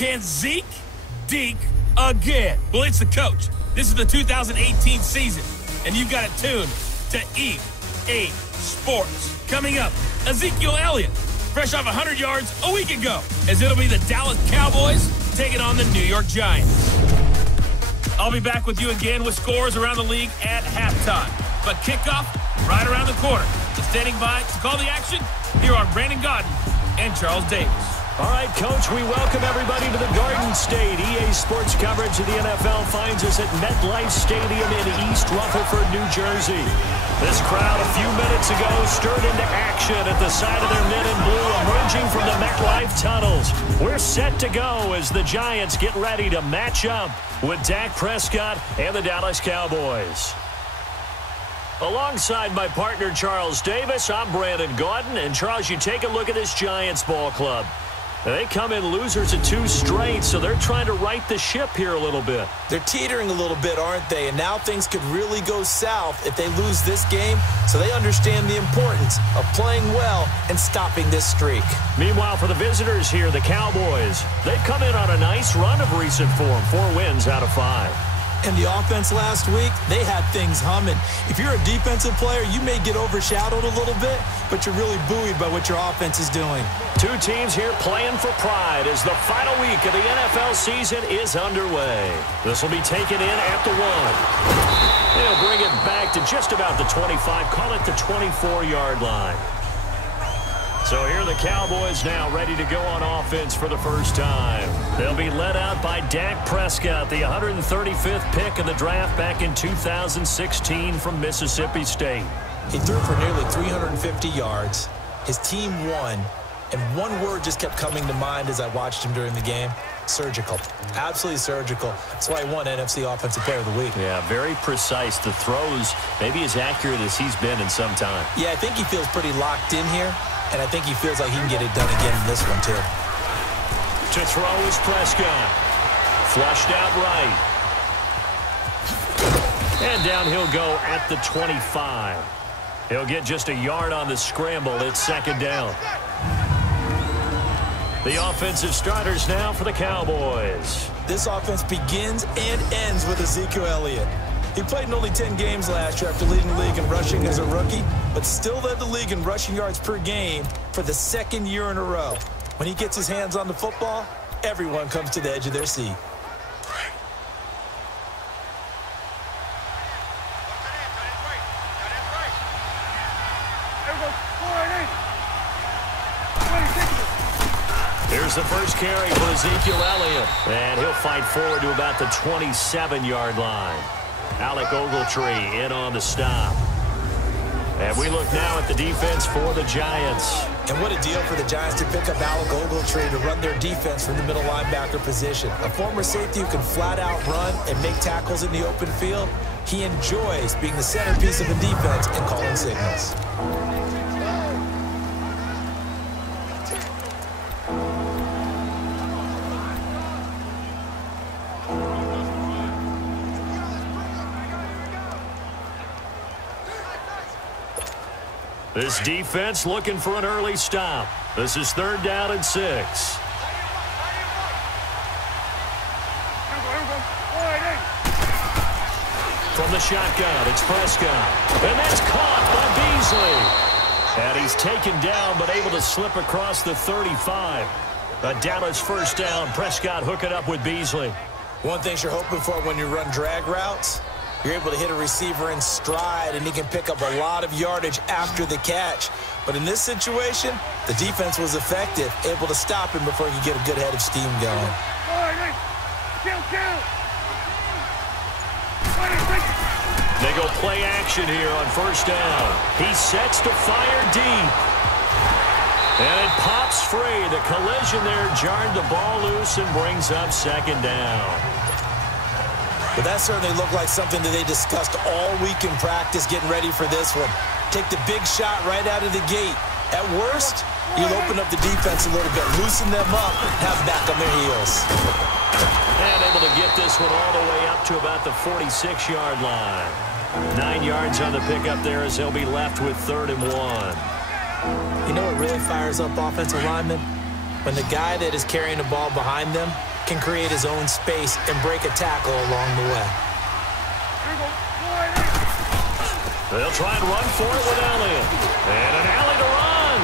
Can Zeke deke again? Well, it's the coach. This is the 2018 season, and you've got it tuned to EA Sports. Coming up, Ezekiel Elliott, fresh off 100 yards a week ago, as it'll be the Dallas Cowboys taking on the New York Giants. I'll be back with you again with scores around the league at halftime. But kickoff right around the corner. So standing by to call the action, here are Brandon Gaudin and Charles Davis. All right, Coach, we welcome everybody to the Garden State. EA Sports coverage of the NFL finds us at MetLife Stadium in East Rutherford, New Jersey. This crowd a few minutes ago stirred into action at the side of their men in blue, emerging from the MetLife tunnels. We're set to go as the Giants get ready to match up with Dak Prescott and the Dallas Cowboys. Alongside my partner, Charles Davis, I'm Brandon Gaudin. And, Charles, you take a look at this Giants ball club. They come in losers of 2 straight, so they're trying to right the ship here a little bit. They're teetering a little bit, aren't they? And now things could really go south if they lose this game, so they understand the importance of playing well and stopping this streak. Meanwhile, for the visitors here, the Cowboys, they've come in on a nice run of recent form, 4 wins out of 5. And the offense last week, they had things humming. If you're a defensive player, you may get overshadowed a little bit, but you're really buoyed by what your offense is doing. 2 teams here playing for pride as the final week of the NFL season is underway. This will be taken in at the 1. They'll bring it back to just about the 25, call it the 24-yard line. So here are the Cowboys now ready to go on offense for the first time. They'll be led out by Dak Prescott, the 135th pick of the draft back in 2016 from Mississippi State. He threw for nearly 350 yards. His team won. And one word just kept coming to mind as I watched him during the game. Surgical. Absolutely surgical. That's why he won NFC Offensive Player of the Week. Yeah, very precise. The throws maybe as accurate as he's been in some time. Yeah, I think he feels pretty locked in here. And I think he feels like he can get it done again in this one, too. To throw is Prescott. Flushed out right. And down he'll go at the 25. He'll get just a yard on the scramble. It's second down. The offensive starters now for the Cowboys. This offense begins and ends with Ezekiel Elliott. He played in only 10 games last year after leading the league in rushing as a rookie, but still led the league in rushing yards per game for the 2nd year in a row. When he gets his hands on the football, everyone comes to the edge of their seat. Here's the first carry for Ezekiel Elliott. And he'll fight forward to about the 27-yard line. Alec Ogletree in on the stop. And we look now at the defense for the Giants. And what a deal for the Giants to pick up Alec Ogletree to run their defense from the middle linebacker position. A former safety who can flat out run and make tackles in the open field. He enjoys being the centerpiece of the defense and calling signals. This defense looking for an early stop. This is 3rd down and 6. From the shotgun, it's Prescott. And that's caught by Beasley. And he's taken down but able to slip across the 35. A Dallas first down. Prescott hooking up with Beasley. One thing you're hoping for when you run drag routes, you're able to hit a receiver in stride, and he can pick up a lot of yardage after the catch. But in this situation, the defense was effective, able to stop him before he could get a good head of steam going. They go play action here on first down. He sets to fire deep. And it pops free. The collision there jarred the ball loose and brings up second down. But that certainly looked like something that they discussed all week in practice getting ready for this one. Take the big shot right out of the gate. At worst, you'll open up the defense a little bit, loosen them up, have them back on their heels. And able to get this one all the way up to about the 46-yard line. 9 yards on the pickup there as they'll be left with 3rd and 1. You know what really fires up offensive linemen? When the guy that is carrying the ball behind them can create his own space and break a tackle along the way. They'll try and run for it with Elliott. And an alley to run.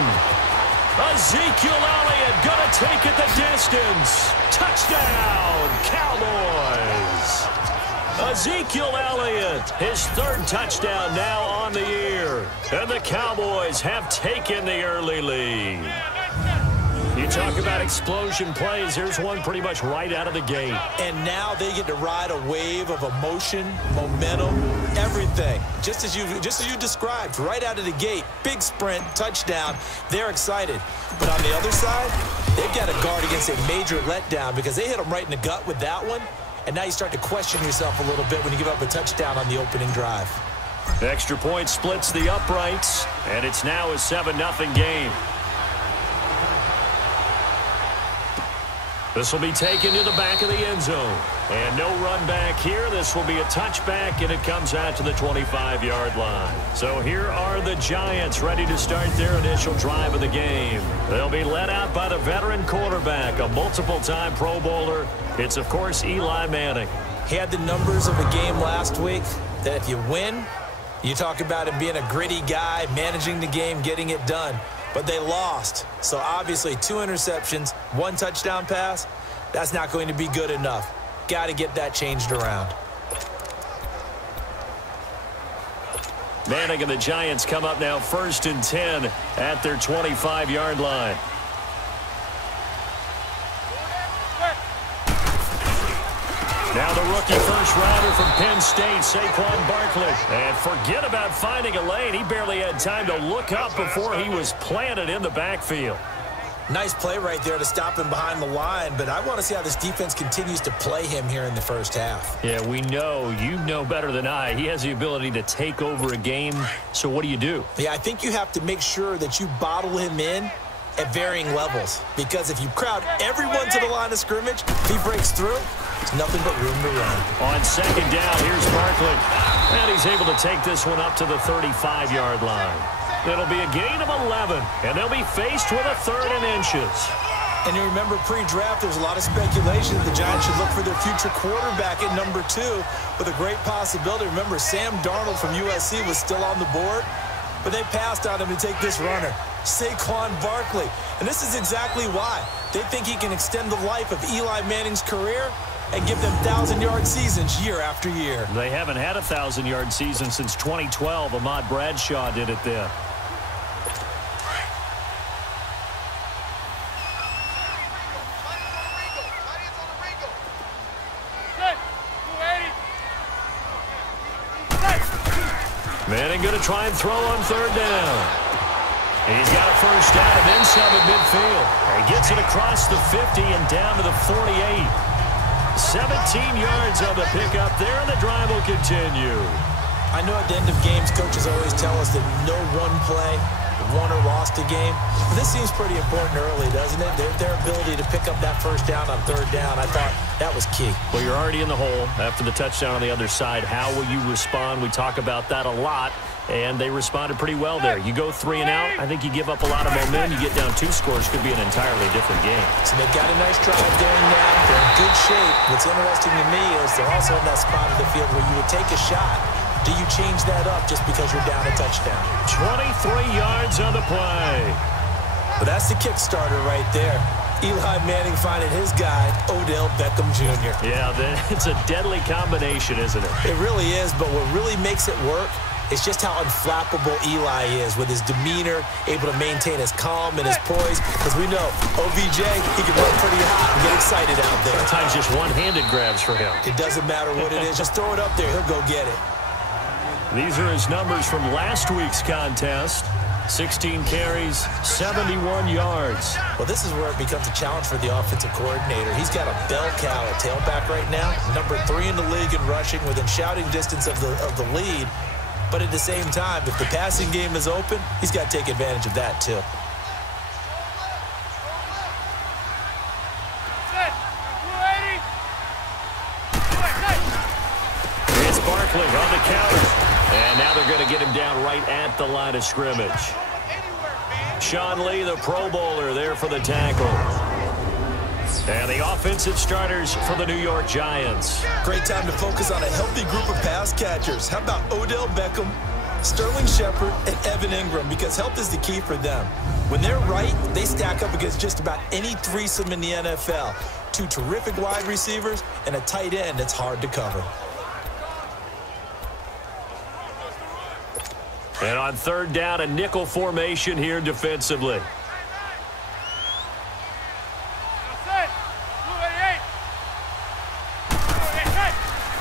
Ezekiel Elliott going to take it the distance. Touchdown, Cowboys. Ezekiel Elliott, his third touchdown now on the year. And the Cowboys have taken the early lead. You talk about explosion plays. Here's one pretty much right out of the gate. And now they get to ride a wave of emotion, momentum, everything. Just as you described, right out of the gate, big sprint, touchdown. They're excited. But on the other side, they've got to guard against a major letdown because they hit them right in the gut with that one. And now you start to question yourself a little bit when you give up a touchdown on the opening drive. Extra point splits the uprights, and it's now a 7-0 game. This will be taken to the back of the end zone. And no run back here. This will be a touchback, and it comes out to the 25-yard line. So here are the Giants ready to start their initial drive of the game. They'll be led out by the veteran quarterback, a multiple-time Pro Bowler. It's, of course, Eli Manning. He had the numbers of a game last week that if you win, you talk about him being a gritty guy, managing the game, getting it done. But they lost. So obviously 2 interceptions, 1 touchdown pass, that's not going to be good enough. Got to get that changed around. Manning and the Giants come up now 1st and 10 at their 25-yard line. Now the rookie first-rounder from Penn State, Saquon Barkley. And forget about finding a lane. He barely had time to look up before he was planted in the backfield. Nice play right there to stop him behind the line, but I want to see how this defense continues to play him here in the first half. Yeah, we know. You know better than I. He has the ability to take over a game, so what do? Yeah, I think you have to make sure that you bottle him in at varying levels, because if you crowd everyone to the line of scrimmage, if he breaks through, there's nothing but room to run. On 2nd down, here's Barkley, and he's able to take this one up to the 35-yard line. It'll be a gain of 11, and they'll be faced with a 3rd and inches. And you remember pre-draft, there's a lot of speculation that the Giants should look for their future quarterback at number 2 with a great possibility. Remember, Sam Darnold from USC was still on the board, but they passed on him to take this runner, Saquon Barkley. And this is exactly why. They think he can extend the life of Eli Manning's career and give them 1,000-yard seasons year after year. They haven't had a 1,000-yard season since 2012. Ahmad Bradshaw did it then. Manning going to try and throw on 3rd down. He's got a first down and then some at midfield. He gets it across the 50 and down to the 48. 17 yards on the pickup there, and the drive will continue. I know at the end of games, coaches always tell us that no one play won or lost a game. But this seems pretty important early, doesn't it? Their ability to pick up that first down on 3rd down, I thought that was key. Well, you're already in the hole after the touchdown on the other side. How will you respond? We talk about that a lot, and they responded pretty well there. You go 3 and out, I think you give up a lot of momentum. You get down 2 scores, could be an entirely different game. So they've got a nice drive going now. They're in good shape. What's interesting to me is they're also in that spot of the field where you would take a shot. Do you change that up just because you're down a touchdown? 23 yards on the play. But that's the Kickstarter right there. Eli Manning finding his guy, Odell Beckham Jr. Yeah, it's a deadly combination, isn't it? It really is, but what really makes it work is just how unflappable Eli is with his demeanor, able to maintain his calm and his poise. Because we know, OBJ, he can run pretty hot and get excited out there. Sometimes just one-handed grabs for him. It doesn't matter what it is. Just throw it up there. He'll go get it. These are his numbers from last week's contest. 16 carries, 71 yards. Well, this is where it becomes a challenge for the offensive coordinator. He's got a bell cow at tailback right now, number 3 in the league in rushing, within shouting distance of the lead. But at the same time, if the passing game is open, he's got to take advantage of that too. It's Barkley on the counter. And now they're going to get him down right at the line of scrimmage. Sean Lee, the Pro Bowler, there for the tackle. And the offensive starters for the New York Giants. Great time to focus on a healthy group of pass catchers. How about Odell Beckham, Sterling Shepard, and Evan Ingram? Because health is the key for them. When they're right, they stack up against just about any threesome in the NFL. Two terrific wide receivers and a tight end that's hard to cover. And on third down, a nickel formation here defensively.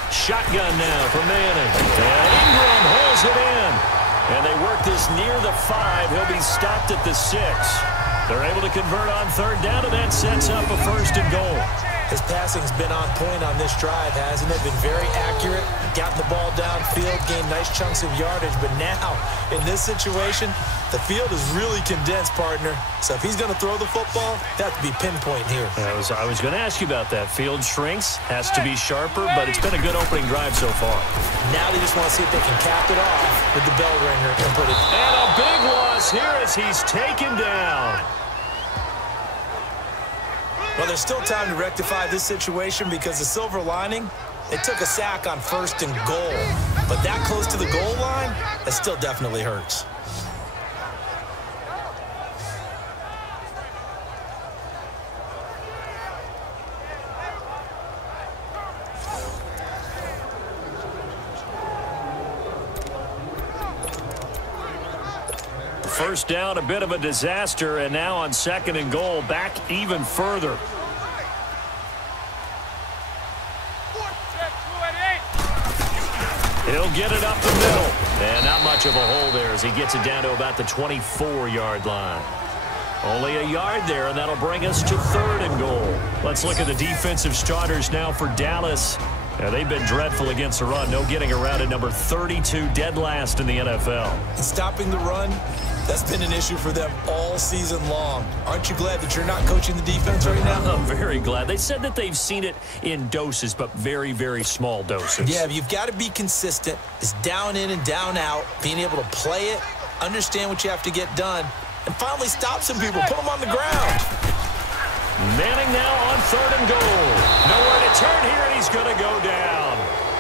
Shotgun now for Manning. And Ingram holds it in. And they work this near the 5. He'll be stopped at the 6. They're able to convert on third down, and that sets up a 1st and goal. His passing's been on point on this drive, hasn't it? Been very accurate, gotten the ball downfield, gained nice chunks of yardage. But now, in this situation, the field is really condensed, partner. So if he's going to throw the football, that has to be pinpoint here. I was going to ask you about that. Field shrinks, has to be sharper, but it's been a good opening drive so far. Now they just want to see if they can cap it off with the bell ringer and put it. And a big loss here as he's taken down. Well, there's still time to rectify this situation because the silver lining, they took a sack on 1st and goal. But that close to the goal line, that still definitely hurts. First down, a bit of a disaster, and now on 2nd and goal, back even further. He'll get it up the middle. And not much of a hole there as he gets it down to about the 24-yard line. Only a yard there, and that'll bring us to 3rd and goal. Let's look at the defensive starters now for Dallas. Yeah, they've been dreadful against the run. No getting around at number 32, dead last in the NFL. And stopping the run, that's been an issue for them all season long. Aren't you glad that you're not coaching the defense right now? I'm very glad. They said that they've seen it in doses, but very, very small doses. Yeah, but you've got to be consistent. It's down in and down out, being able to play it, understand what you have to get done, and finally stop some people, put them on the ground. Manning now on 3rd and goal. Nowhere to turn here, and he's going to go down.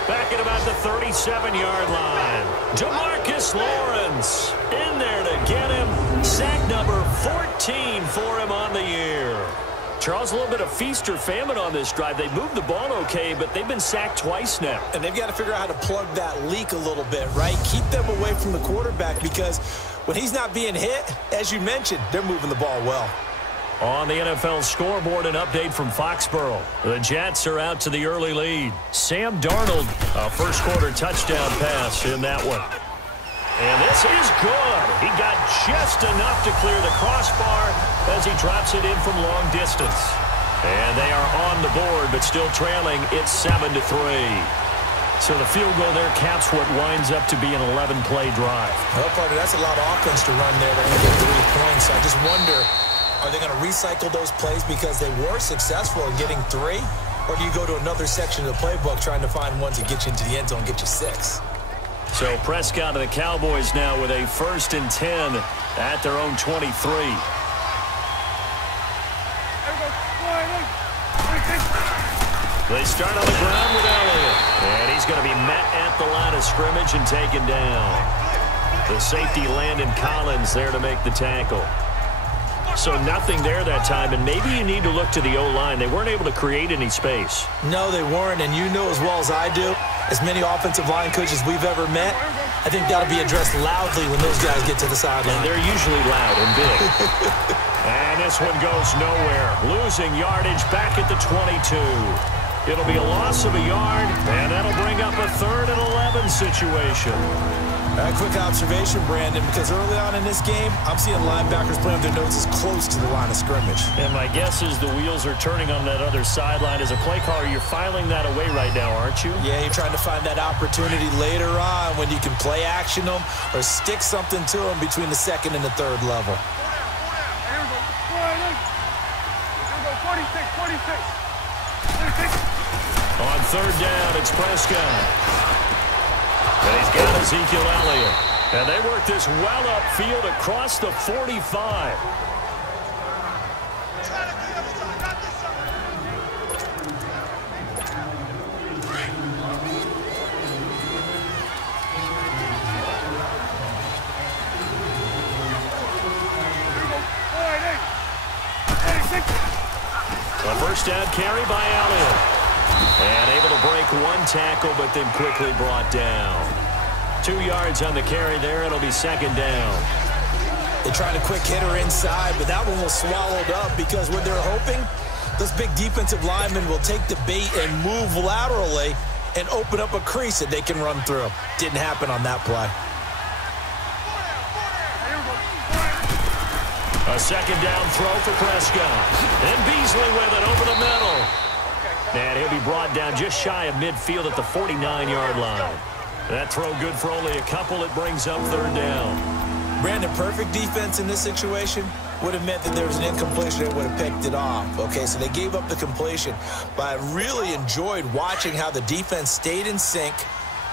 Back at about the 37-yard line. Demarcus Lawrence in there to get him. Sack number 14 for him on the year. Charles, a little bit of feast or famine on this drive. They moved the ball okay, but they've been sacked twice now. And they've got to figure out how to plug that leak a little bit, right? Keep them away from the quarterback because when he's not being hit, as you mentioned, they're moving the ball well. On the NFL scoreboard, an update from Foxborough. The Jets are out to the early lead. Sam Darnold, a first-quarter touchdown pass in that one. And this is good. He got just enough to clear the crossbar as he drops it in from long distance. And they are on the board, but still trailing. It's 7-3. So the field goal there caps what winds up to be an 11-play drive. Well, partner, that's a lot of offense to run there. They're going to get 3 points. I just wonder, are they going to recycle those plays because they were successful in getting 3? Or do you go to another section of the playbook trying to find ones that get you into the end zone and get you 6? So Prescott and the Cowboys now with a 1st and 10 at their own 23. They start on the ground with Elliott. And he's going to be met at the line of scrimmage and taken down. The safety Landon Collins there to make the tackle. So nothing there that time, and maybe you need to look to the O-line. They weren't able to create any space. No, they weren't, and you know as well as I do, as many offensive line coaches we've ever met, I think that'll be addressed loudly when those guys get to the sideline. And they're usually loud and big. And this one goes nowhere. Losing yardage back at the 22. It'll be a loss of a yard, and that'll bring up a 3rd and 11 situation. A quick observation, Brandon, because early on in this game, I'm seeing linebackers playing their noses close to the line of scrimmage. And my guess is the wheels are turning on that other sideline. As a play caller, you're filing that away right now, aren't you? Yeah, you're trying to find that opportunity later on when you can play action them or stick something to them between the 2nd and the 3rd level. On 3rd down, it's Prescott. And he's got Ezekiel Elliott. And they work this well upfield across the 45. A first down carry by Elliott. And able to break one tackle, but then quickly brought down. 2 yards on the carry there. It'll be second down. They tried a quick hitter inside, but that one was swallowed up because what they're hoping, those big defensive linemen will take the bait and move laterally and open up a crease that they can run through. Didn't happen on that play. A second down throw for Prescott. And Beasley with it over the middle. And he'll be brought down just shy of midfield at the 49-yard line. That throw good for only a couple. It brings up third down. Brandon, perfect defense in this situation would have meant that there was an incompletion that would have picked it off. Okay, so they gave up the completion. But I really enjoyed watching how the defense stayed in sync,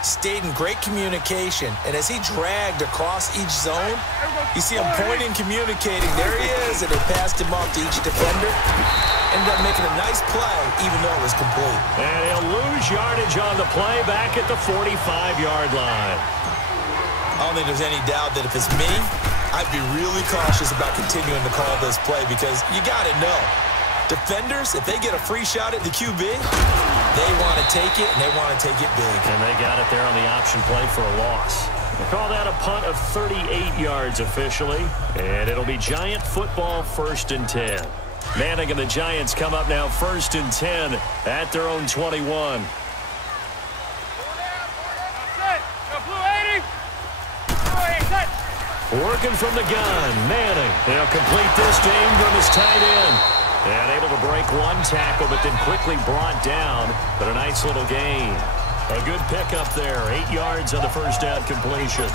stayed in great communication, and as he dragged across each zone, you see him pointing, communicating. There he is, and they passed him off to each defender. Ended up making a nice play, even though it was complete. And he'll lose yardage on the play back at the 45-yard line. I don't think there's any doubt that if it's me, I'd be really cautious about continuing to call this play because you got to know, defenders, if they get a free shot at the QB, they want to take it, and they want to take it big. And they got it there on the option play for a loss. We'll call that a punt of 38 yards officially, and it'll be Giant football 1st and 10. Manning and the Giants come up now 1st and 10 at their own 21. Working from the gun, Manning. He'll complete this to Ingram as tight end. And able to break one tackle, but then quickly brought down. But a nice little gain. A good pickup there. 8 yards on the first down completion.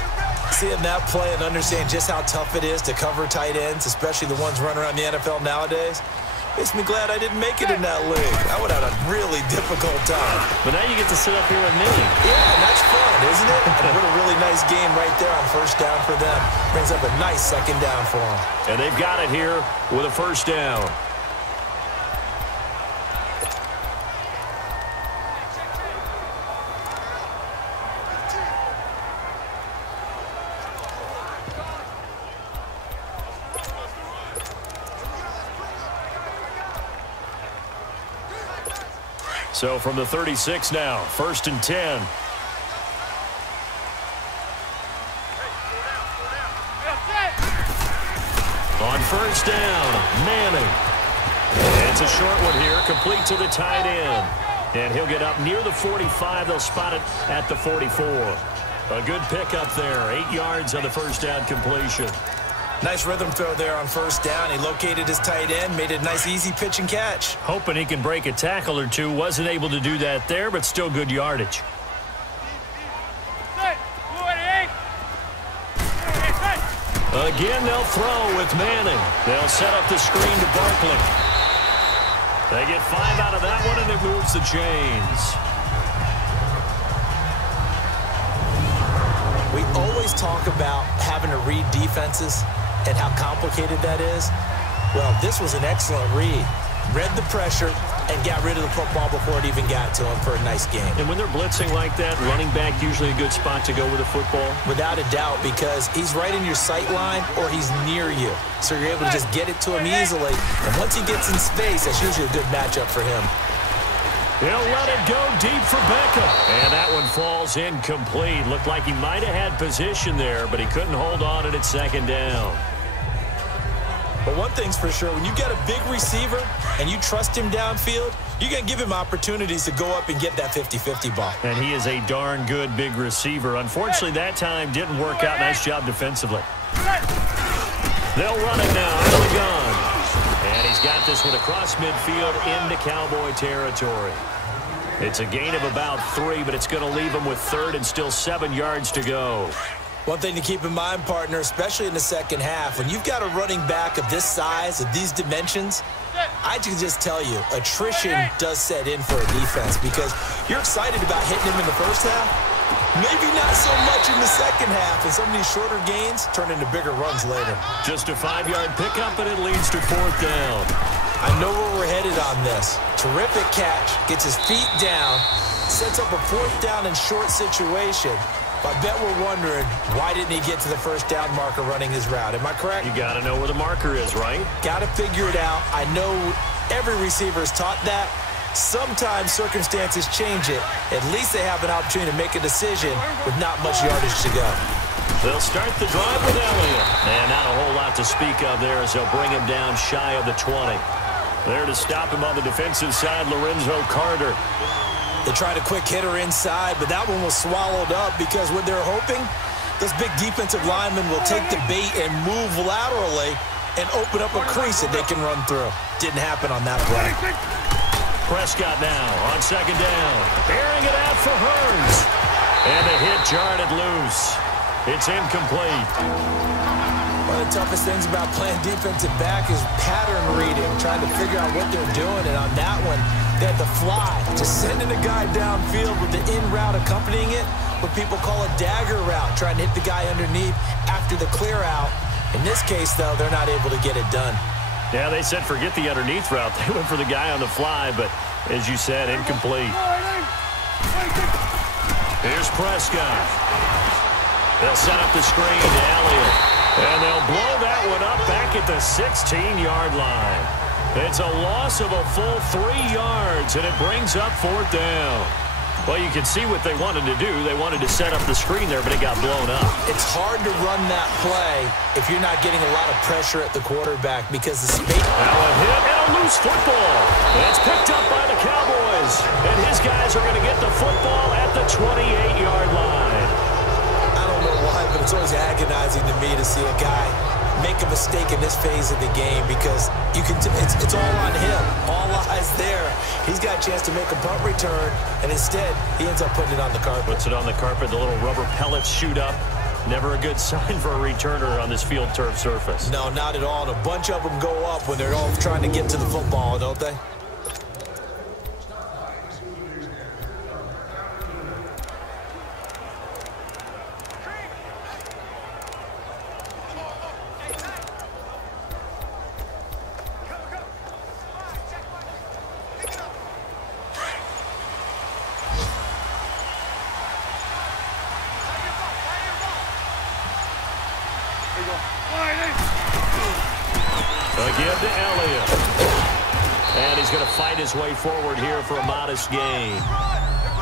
Seeing that play and understand just how tough it is to cover tight ends, especially the ones running around the NFL nowadays, makes me glad I didn't make it in that league. I would have had a really difficult time. But now you get to sit up here with me. Yeah, and that's fun, isn't it? And what a really nice game right there on first down for them. Brings up a nice second down for them. And they've got it here with a first down. So from the 36 now, 1st and 10. On first down, Manning. And it's a short one here, complete to the tight end. And he'll get up near the 45. They'll spot it at the 44. A good pickup there, 8 yards on the first down completion. Nice rhythm throw there on first down. He located his tight end, made it a nice, easy pitch and catch. Hoping he can break a tackle or two. Wasn't able to do that there, but still good yardage. Again, they'll throw with Manning. They'll set up the screen to Barkley. They get 5 out of that one, and it moves the chains. We always talk about having to read defenses and how complicated that is. Well, this was an excellent read. Read the pressure and got rid of the football before it even got to him for a nice game. And when they're blitzing like that, running back usually a good spot to go with the football? Without a doubt, because he's right in your sight line or he's near you. So you're able to just get it to him easily. And once he gets in space, that's usually a good matchup for him. He'll let it go deep for Beckham. And that one falls incomplete. Looked like he might have had position there, but he couldn't hold on at its second down. But one thing's for sure, when you get a big receiver and you trust him downfield, you're going to give him opportunities to go up and get that 50-50 ball. And he is a darn good big receiver. Unfortunately, that time didn't work out. Nice job defensively. They'll run it now out of the gun. And he's got this one across midfield into Cowboy territory. It's a gain of about 3, but it's going to leave him with 3rd and still 7 yards to go. One thing to keep in mind, partner, especially in the second half, when you've got a running back of this size, of these dimensions, I can just tell you, attrition does set in for a defense because you're excited about hitting him in the first half. Maybe not so much in the second half, and some of these shorter gains turn into bigger runs later. Just a 5-yard pickup, and it leads to 4th down. I know where we're headed on this. Terrific catch, gets his feet down, sets up a 4th down and short situation. I bet we're wondering, why didn't he get to the first down marker running his route? Am I correct? You got to know where the marker is, right? Got to figure it out. I know Every receiver is taught that. Sometimes circumstances change it. At least they have an opportunity to make a decision with not much yardage to go. They'll start the drive with Elliott. And not a whole lot to speak of there as they'll bring him down shy of the 20. There to stop him on the defensive side, Lorenzo Carter. They tried a quick hitter inside, but that one was swallowed up because what they're hoping, those big defensive linemen will take the bait and move laterally and open up a crease that they can run through. Didn't happen on that play. Prescott now on second down. Airing it out for Hurns. And the hit jarred it loose. It's incomplete. One of the toughest things about playing defensive back is pattern reading, trying to figure out what they're doing. And on that one, they had the fly, just sending a guy downfield with the in route accompanying it, what people call a dagger route, trying to hit the guy underneath after the clear out. In this case, though, they're not able to get it done. Yeah, they said forget the underneath route. They went for the guy on the fly, but as you said, incomplete. Here's Prescott. They'll set up the screen to Elliott. And they'll blow that one up back at the 16-yard line. It's a loss of a full 3 yards, and it brings up fourth down. Well, you can see what they wanted to do. They wanted to set up the screen there, but it got blown up. It's hard to run that play if you're not getting a lot of pressure at the quarterback because the space... Now a hit and a loose football. It's picked up by the Cowboys. And his guys are going to get the football at the 28-yard line. I don't know why, but it's always agonizing to me to see a guy make a mistake in this phase of the game because you can it's all on him. All eyes there. He's got a chance to make a punt return, and instead, he ends up putting it on the carpet. Puts it on the carpet. The little rubber pellets shoot up. Never a good sign for a returner on this field turf surface. No, not at all. And a bunch of them go up when they're all trying to get to the football, don't they? Again to Elliott. And he's going to fight his way forward here for a modest gain.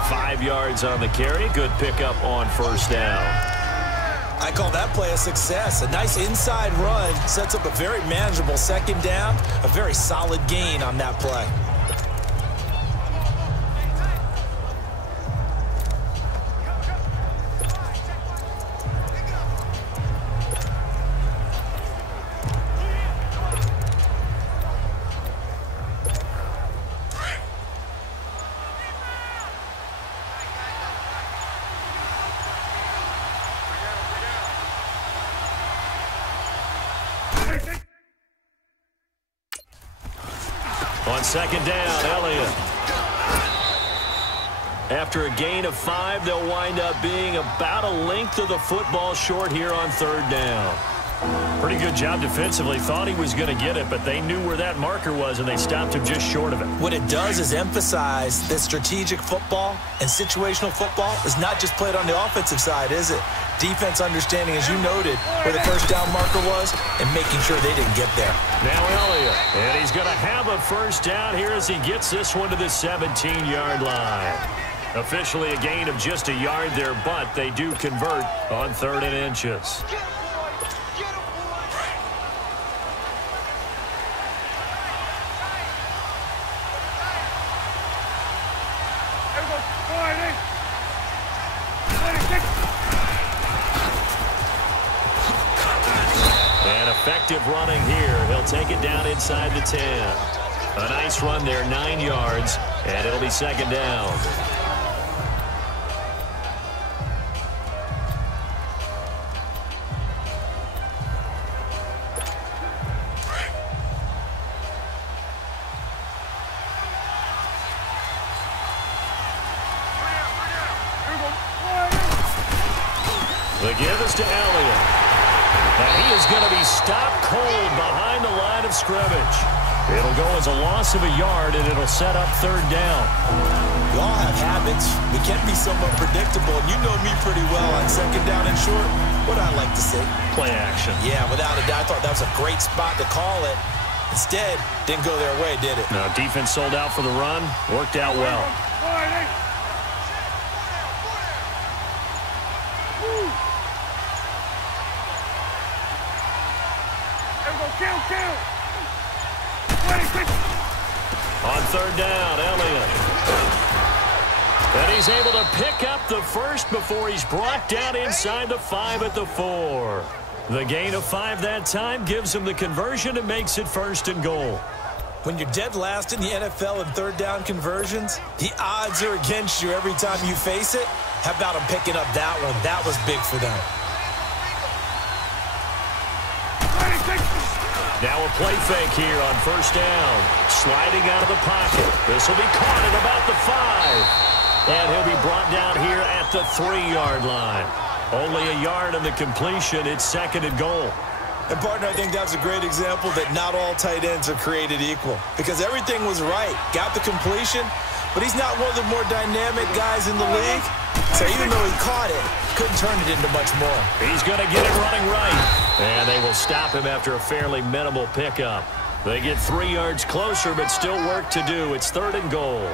5 yards on the carry. Good pickup on first down. I call that play a success. A nice inside run sets up a very manageable second down. A very solid gain on that play. On second down, Elliott. After a gain of 5, they'll wind up being about a length of the football short here on third down. Pretty good job defensively. Thought he was going to get it, but they knew where that marker was, and they stopped him just short of it. What it does is emphasize that strategic football and situational football is not just played on the offensive side, is it? Defense understanding, as you noted, where the first down marker was and making sure they didn't get there. Now Elliott, and he's going to have a first down here as he gets this one to the 17-yard line. Officially a gain of just a yard there, but they do convert on 3rd and inches. And effective running here. He'll take it down inside the 10. A nice run there, 9 yards, and it'll be second down. The give is to Elliott. And he is going to be stopped cold behind the line of scrimmage. It'll go as a loss of a yard, and it'll set up 3rd down. We all have habits. We can be somewhat predictable, and you know me pretty well on second down and short. What I like to see. Play action. Yeah, without a doubt. I thought that was a great spot to call it. Instead, didn't go their way, did it? Now, defense sold out for the run. Worked out well. On third down, Elliott. And he's able to pick up the first before he's brought down inside the 5 at the 4. The gain of 5 that time gives him the conversion and makes it 1st and goal. When you're dead last in the NFL in third down conversions, the odds are against you every time you face it. How about him picking up that one? That was big for them. Now a play fake here on first down. Sliding out of the pocket. This will be caught at about the 5. And he'll be brought down here at the 3-yard line. Only a yard on the completion. It's 2nd and goal. And, partner, I think that's a great example that not all tight ends are created equal. Because everything was right. Got the completion, but he's not one of the more dynamic guys in the league. So even though he caught it, couldn't turn it into much more. He's going to get it running right. And they will stop him after a fairly minimal pickup. They get 3 yards closer, but still work to do. It's 3rd and goal.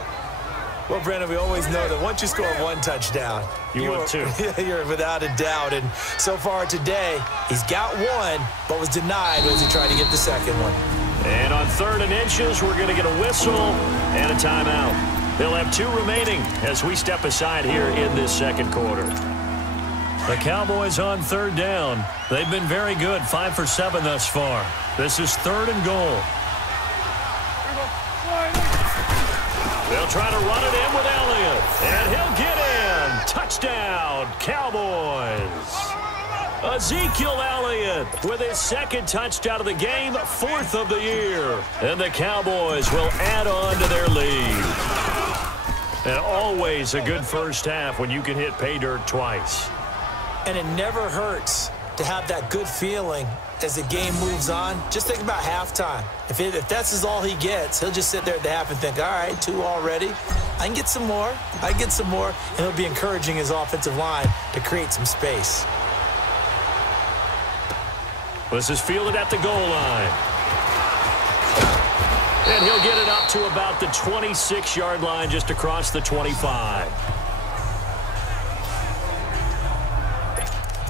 Well, Brandon, we always know that once you score 1 touchdown, you want 2. You're without a doubt. And so far today, he's got 1, but was denied as he tried to get the second one. And on 3rd and inches, we're going to get a whistle and a timeout. They'll have 2 remaining as we step aside here in this 2nd quarter. The Cowboys on 3rd down. They've been very good, 5 for 7 thus far. This is 3rd and goal. They'll try to run it in with Elliott, and he'll get in. Touchdown, Cowboys. Ezekiel Elliott with his 2nd touchdown of the game, 4th of the year. And the Cowboys will add on to their lead. And always a good first half when you can hit pay dirt twice. And it never hurts to have that good feeling as the game moves on. Just think about halftime. If that's all he gets, he'll just sit there at the half and think, all right, 2 already. I can get some more. I can get some more. And he'll be encouraging his offensive line to create some space. This is fielded at the goal line. And he'll get it up to about the 26-yard line, just across the 25.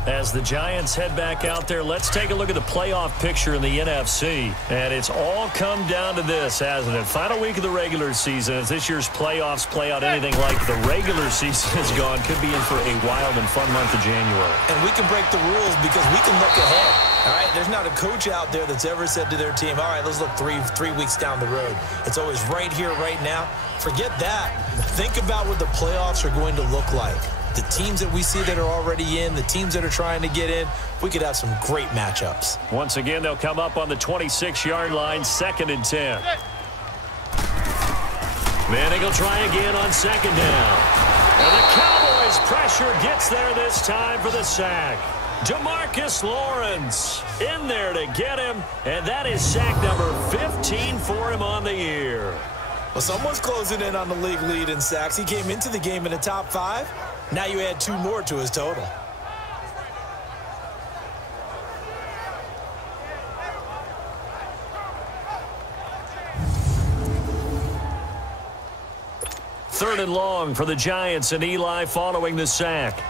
As the Giants head back out there, let's take a look at the playoff picture in the NFC. And it's all come down to this, hasn't it? Final week of the regular season. As this year's playoffs play out anything like the regular season has gone, could be in for a wild and fun month of January. And we can break the rules because we can look ahead. All right, there's not a coach out there that's ever said to their team, all right, let's look three weeks down the road. It's always right here, right now. Forget that. Think about what the playoffs are going to look like. The teams that we see that are already in, the teams that are trying to get in, we could have some great matchups. Once again, they'll come up on the 26-yard line, 2nd and 10. Manning will try again on 2nd down. And the Cowboys' pressure gets there this time for the sack. DeMarcus Lawrence in there to get him, and that is sack number 15 for him on the year. Well, someone's closing in on the league lead in sacks. He came into the game in the top 5. Now you add 2 more to his total. Third and long for the Giants, and Eli following the sack.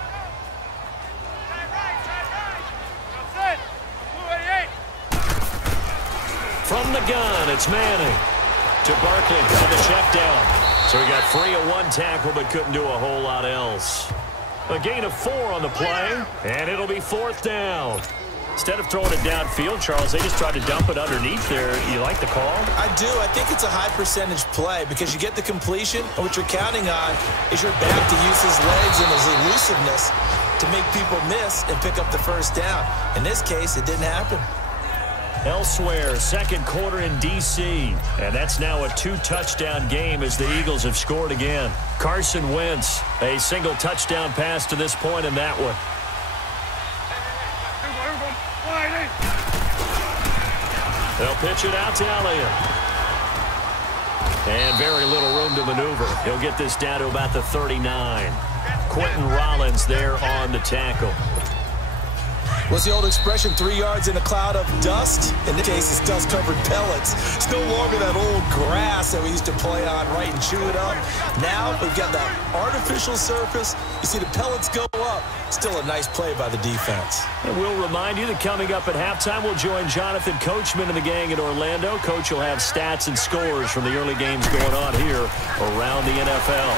From the gun, it's Manning to Barkley on the check down. So he got free of 1 tackle but couldn't do a whole lot else. A gain of 4 on the play, and it'll be 4th down. Instead of throwing it downfield, Charles, they just tried to dump it underneath there. You like the call? I do. I think it's a high percentage play because you get the completion, and what you're counting on is your back to use his legs and his elusiveness to make people miss and pick up the first down. In this case, it didn't happen. Elsewhere, 2nd quarter in D.C., and that's now a 2-touchdown game as the Eagles have scored again. Carson Wentz, a single touchdown pass to this point in that one. They'll pitch it out to Elliott. And very little room to maneuver. He'll get this down to about the 39. Quentin Rollins there on the tackle. What's the old expression, 3 yards in a cloud of dust? In this case, it's dust-covered pellets. It's no longer that old grass that we used to play on, right, and chew it up. Now we've got that artificial surface. You see the pellets go up. Still a nice play by the defense. And we'll remind you that coming up at halftime, we'll join Jonathan Coachman and the gang in Orlando. Coach will have stats and scores from the early games going on here around the NFL.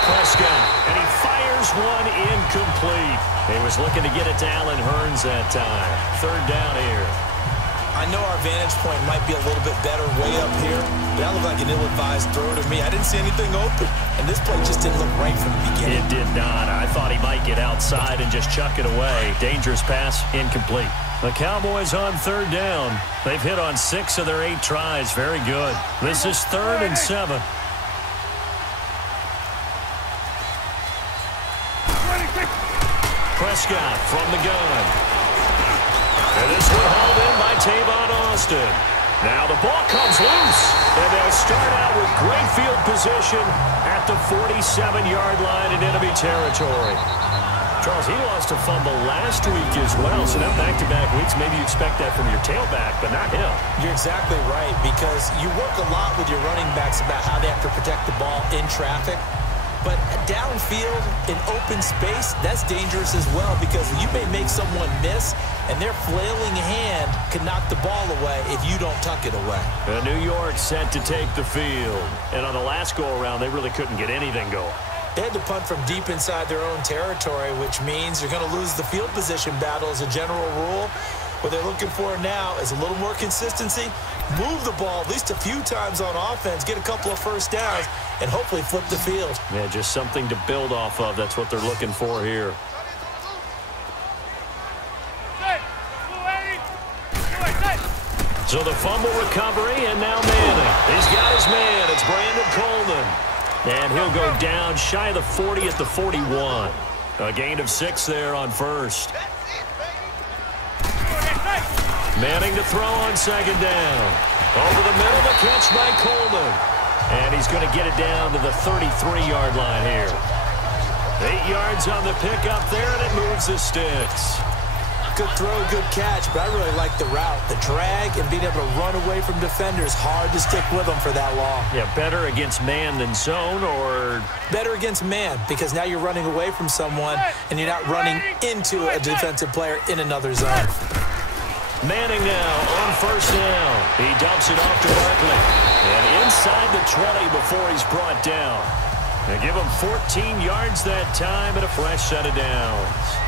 Prescott, and he fires one incomplete. He was looking to get it to Allen Hurns that time. Third down here. I know our vantage point might be a little bit better way up here, but that looked like an ill-advised throw to me. I didn't see anything open, and this play just didn't look right from the beginning. It did not. I thought he might get outside and just chuck it away. Dangerous pass, incomplete. The Cowboys on third down. They've hit on 6 of their 8 tries. Very good. This is 3rd and 7. Prescott from the gun. And this one hauled in by Tavon Austin. Now the ball comes loose. And they'll start out with great field position at the 47-yard line in enemy territory. Charles, he lost a fumble last week as well. So now back-to-back weeks, maybe you expect that from your tailback, but not him. You're exactly right, because you work a lot with your running backs about how they have to protect the ball in traffic. But downfield, in open space, that's dangerous as well, because you may make someone miss, and their flailing hand can knock the ball away if you don't tuck it away. New York set to take the field. And on the last go-around, they really couldn't get anything going. They had to punt from deep inside their own territory, which means you're going to lose the field position battle as a general rule. What they're looking for now is a little more consistency, move the ball at least a few times on offense, get a couple of first downs, and hopefully flip the field. Yeah, just something to build off of. That's what they're looking for here. So the fumble recovery, and now Manning. He's got his man. It's Brandon Coleman. And he'll go down shy of the 40 at the 41. A gain of 6 there on first. Manning to throw on second down. Over the middle, the catch by Coleman. And he's going to get it down to the 33-yard line here. 8 yards on the pickup there, and it moves the sticks. Good throw, good catch, but I really like the route. The drag and being able to run away from defenders, hard to stick with them for that long. Yeah, better against man than zone, or? Better against man, because now you're running away from someone, and you're not running into a defensive player in another zone. Manning now on first down. He dumps it off to Barkley. And inside the 20 before he's brought down. They give him 14 yards that time and a fresh set of downs.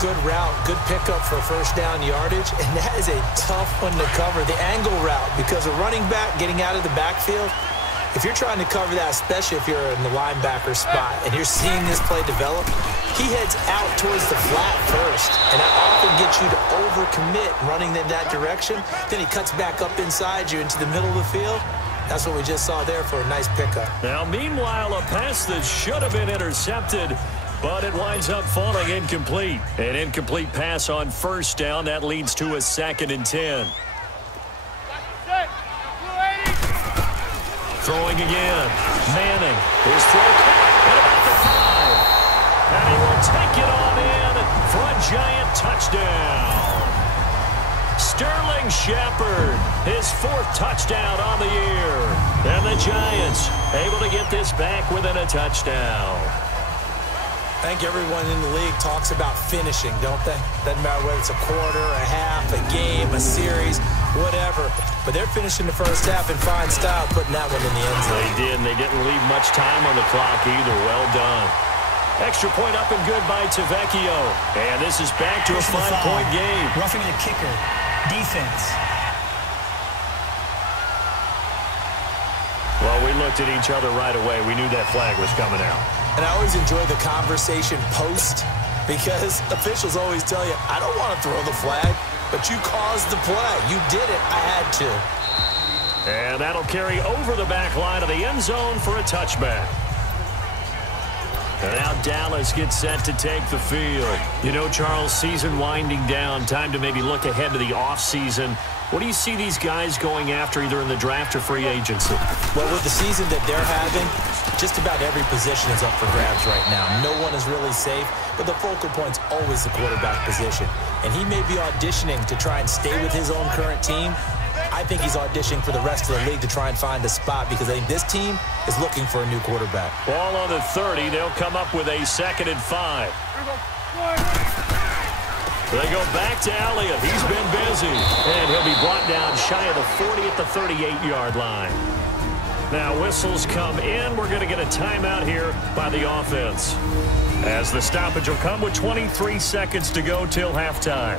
Good route, good pickup for first down yardage, and that is a tough one to cover. The angle route, because a running back getting out of the backfield, if you're trying to cover that, especially if you're in the linebacker spot and you're seeing this play develop, he heads out towards the flat first, and that often gets you to overcommit running in that direction. Then he cuts back up inside you into the middle of the field. That's what we just saw there for a nice pickup. Now, meanwhile, a pass that should have been intercepted, but it winds up falling incomplete. An incomplete pass on first down. That leads to a 2nd and 10. Throwing again. Manning. His throw at about the 5. And he will take it on in for a giant touchdown. Sterling Shepard, his 4th touchdown on the year. And the Giants able to get this back within a touchdown. I think everyone in the league talks about finishing, don't they? Doesn't matter whether it's a quarter, a half, a game, a series, whatever. But they're finishing the first half in fine style, putting that one in the end zone. They did, and they didn't leave much time on the clock either. Well done. Extra point up and good by Tavecchio. And this is back to a 5-point game. Roughing the kicker. Defense. Well, we looked at each other right away. We knew that flag was coming out. And I always enjoy the conversation post, because officials always tell you, I don't want to throw the flag, but you caused the play. You did it. I had to. And that'll carry over the back line of the end zone for a touchback. And now Dallas gets set to take the field. You know, Charles, season winding down. Time to maybe look ahead to the offseason. What do you see these guys going after either in the draft or free agency? Well, with the season that they're having, just about every position is up for grabs right now. No one is really safe, but the focal point's always the quarterback position. And he may be auditioning to try and stay with his own current team. I think he's auditioning for the rest of the league to try and find a spot because I think this team is looking for a new quarterback. Ball on the 30. They'll come up with a 2nd and 5. They go back to Elliott. He's been busy. And he'll be brought down shy of the 40 at the 38-yard line. Now whistles come in. We're going to get a timeout here by the offense, as the stoppage will come with 23 seconds to go till halftime.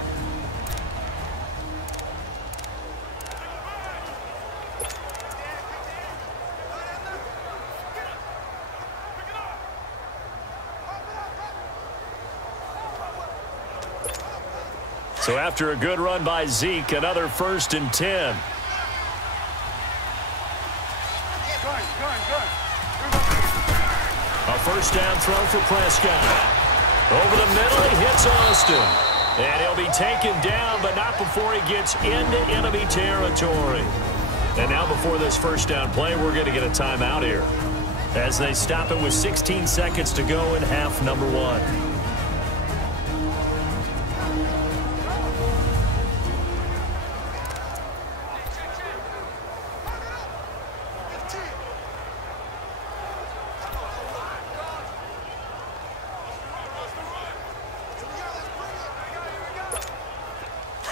So after a good run by Zeke, another 1st and 10. A first down throw for Prescott. Over the middle, he hits Austin. And he'll be taken down, but not before he gets into enemy territory. And now before this first down play, we're going to get a timeout here, as they stop it with 16 seconds to go in half number 1.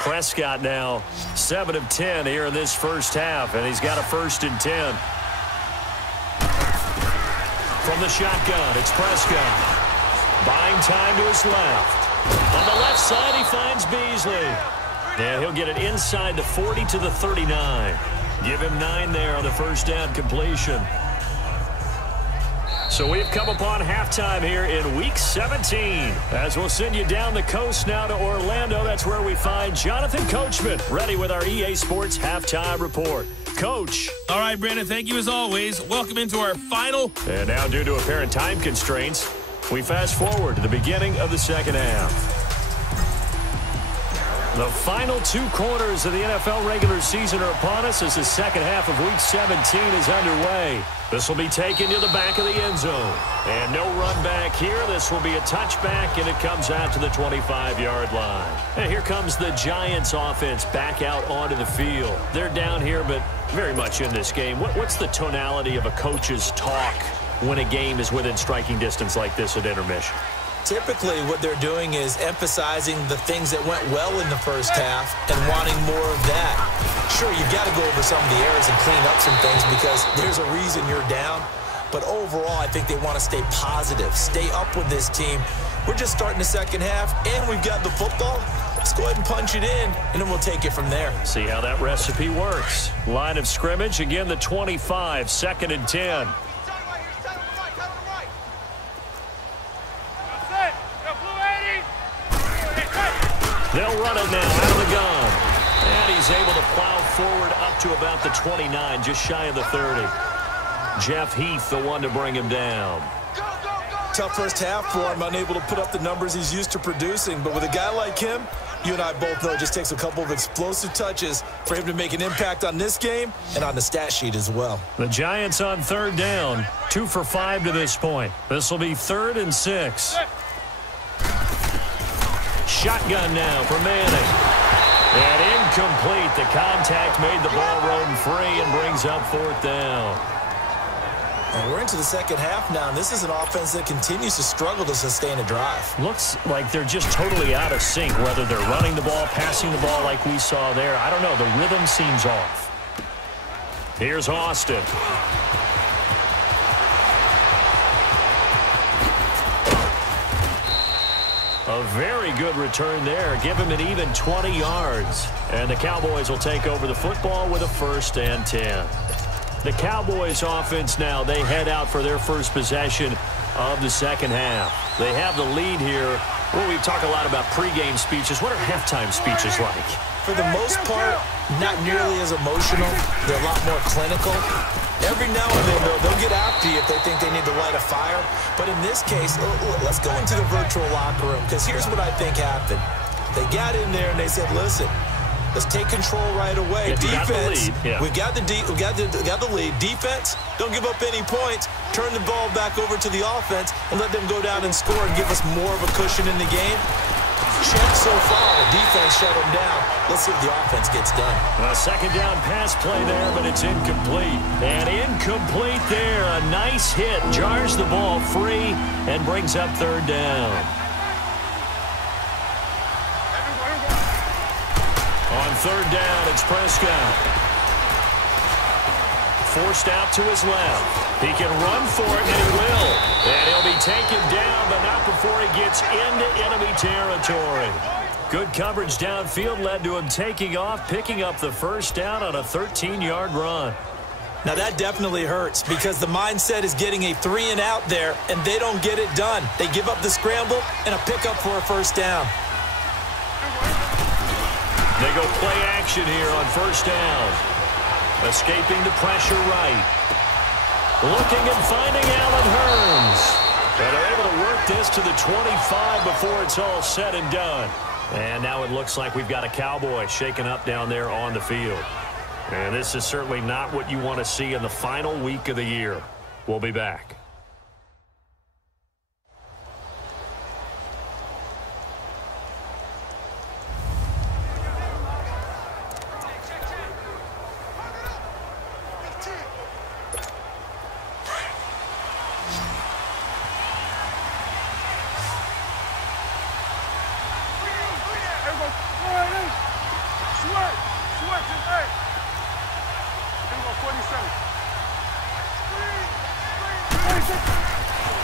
Prescott now 7 of 10 here in this first half, and he's got a 1st and 10. From the shotgun, it's Prescott. Buying time to his left. On the left side, he finds Beasley. And he'll get it inside the 40 to the 39. Give him 9 there on the first down completion. So we've come upon halftime here in Week 17. As we'll send you down the coast now to Orlando. That's where we find Jonathan Coachman, ready with our EA Sports Halftime Report. Coach. All right, Brandon, thank you as always. Welcome into our final. And now, due to apparent time constraints, we fast forward to the beginning of the second half. The final 2 quarters of the NFL regular season are upon us as the second half of Week 17 is underway. This will be taken to the back of the end zone. And no run back here. This will be a touchback, and it comes out to the 25-yard line. And here comes the Giants offense back out onto the field. They're down here, but very much in this game. What's the tonality of a coach's talk when a game is within striking distance like this at intermission? Typically, what they're doing is emphasizing the things that went well in the first half and wanting more of that. Sure, you've got to go over some of the errors and clean up some things because there's a reason you're down. But overall, I think they want to stay positive, stay up with this team. We're just starting the second half, and we've got the football. Let's go ahead and punch it in, and then we'll take it from there. See how that recipe works. Line of scrimmage, again, the 25, 2nd and 10. They'll run it now out of the gun. And he's able to plow forward up to about the 29, just shy of the 30. Jeff Heath, the one to bring him down. Tough first half for him, unable to put up the numbers he's used to producing. But with a guy like him, you and I both know it just takes a couple of explosive touches for him to make an impact on this game and on the stat sheet as well. The Giants on 3rd down, 2 for 5 to this point. This will be 3rd and 6. Shotgun now for Manning. And incomplete. The contact made the ball roam free and brings up 4th down. And we're into the second half now, and this is an offense that continues to struggle to sustain a drive. Looks like they're just totally out of sync, whether they're running the ball, passing the ball like we saw there. I don't know. The rhythm seems off. Here's Austin. A very good return there. Give him an even 20 yards. And the Cowboys will take over the football with a 1st and 10. The Cowboys offense now, they head out for their first possession of the second half. They have the lead here. Well, we've talked a lot about pregame speeches. What are halftime speeches like? For the most part, not nearly as emotional. They're a lot more clinical. Every now and then, they'll get after you if they think they need to light a fire. But in this case, let's go into the virtual locker room, because here's what I think happened. They got in there and they said, listen, Let's take control right away. Defense, we got the lead. Defense, don't give up any points. Turn the ball back over to the offense and let them go down and score and give us more of a cushion in the game. Check so far. The defense shut them down. Let's see if the offense gets done. A second down pass play there, but it's incomplete. And incomplete there. A nice hit. Jars the ball free and brings up third down. On third down, it's Prescott. Forced out to his left. He can run for it, and he will. And he'll be taken down, but not before he gets into enemy territory. Good coverage downfield led to him taking off, picking up the first down on a 13-yard run. Now that definitely hurts because the mindset is getting a 3-and-out there, and they don't get it done. They give up the scramble and a pickup for a first down. They go play action here on first down. Escaping the pressure right. Looking and finding Allen Hurns. And they're able to work this to the 25 before it's all said and done. And now it looks like we've got a Cowboy shaken up down there on the field. And this is certainly not what you want to see in the final week of the year. We'll be back.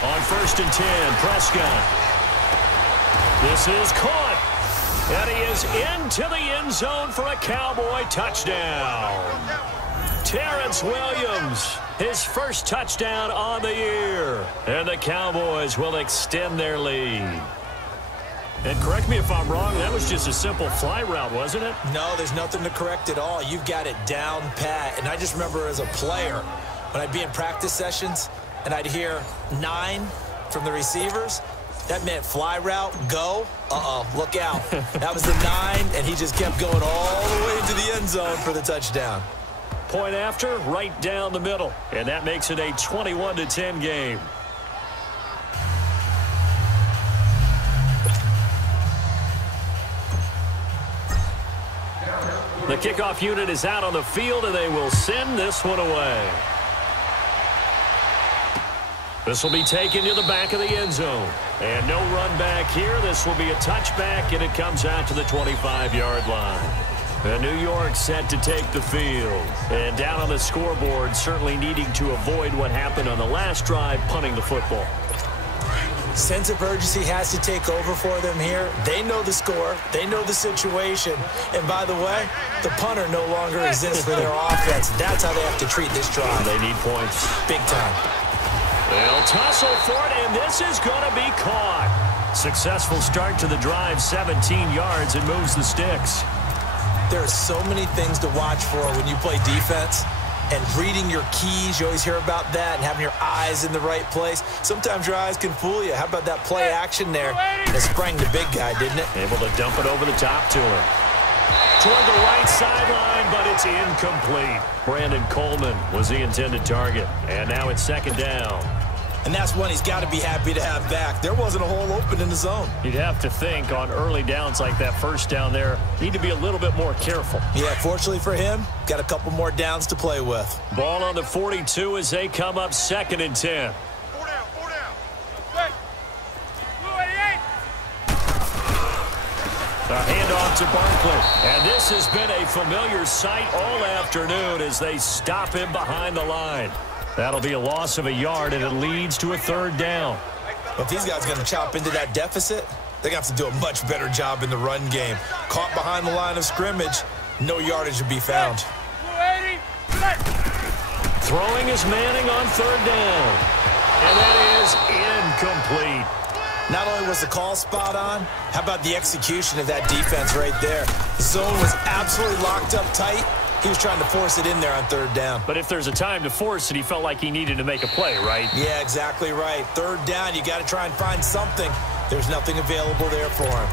On first and 10, Prescott. This is caught. And he is into the end zone for a Cowboy touchdown. Terrence Williams, his first touchdown on the year. And the Cowboys will extend their lead. And correct me if I'm wrong, that was just a simple fly route, wasn't it? No, there's nothing to correct at all. You've got it down pat. And I just remember as a player, when I'd be in practice sessions, and I'd hear 9 from the receivers, that meant fly route, go. Look out. That was the 9, and he just kept going all the way into the end zone for the touchdown. Point after, right down the middle. And that makes it a 21-10 game. The kickoff unit is out on the field, and they will send this one away. This will be taken to the back of the end zone. And no run back here. This will be a touchback, and it comes out to the 25-yard line. And New York set to take the field. And down on the scoreboard, certainly needing to avoid what happened on the last drive, punting the football. Sense of urgency has to take over for them here. They know the score. They know the situation. And by the way, the punter no longer exists for their offense. That's how they have to treat this drive. They need points. Big time. They'll tussle for it, and this is going to be caught. Successful start to the drive, 17 yards, and moves the sticks. There are so many things to watch for when you play defense. And reading your keys, you always hear about that, and having your eyes in the right place. Sometimes your eyes can fool you. How about that play action there? It sprang the big guy, didn't it? Able to dump it over the top to him. Toward the right sideline, but it's incomplete. Brandon Coleman was the intended target. And now it's second down. And that's one he's got to be happy to have back. There wasn't a hole open in the zone. You'd have to think on early downs like that first down there, need to be a little bit more careful. Yeah, fortunately for him, got a couple more downs to play with. Ball on the 42 as they come up second and 10. Four down. Wait. Blue 88. A handoff to Barkley. And this has been a familiar sight all afternoon as they stop him behind the line. That'll be a loss of a yard, and it leads to a third down. But if these guys are going to chop into that deficit, they're going to have to do a much better job in the run game. Caught behind the line of scrimmage, no yardage to be found. Throwing is Manning on third down. And that is incomplete. Not only was the call spot on, how about the execution of that defense right there? The zone was absolutely locked up tight. He was trying to force it in there on third down. But if there's a time to force it, he felt like he needed to make a play, right? Yeah, exactly right. Third down, you got to try and find something. There's nothing available there for him.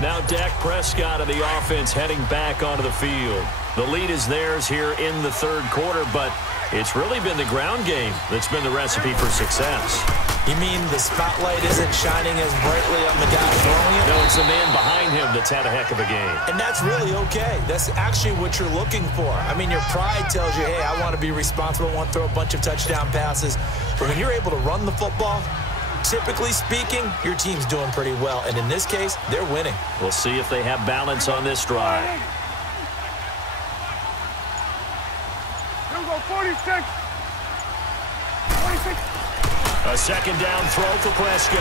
Now Dak Prescott of the offense heading back onto the field. The lead is theirs here in the third quarter, but it's really been the ground game that's been the recipe for success. You mean the spotlight isn't shining as brightly on the guy throwing it? No, it's the man behind him that's had a heck of a game. And that's really okay. That's actually what you're looking for. I mean, your pride tells you, hey, I want to be responsible, I want to throw a bunch of touchdown passes. But when you're able to run the football, typically speaking, your team's doing pretty well. And in this case, they're winning. We'll see if they have balance on this drive. Here we go, 46. 46. A second down throw for Prescott.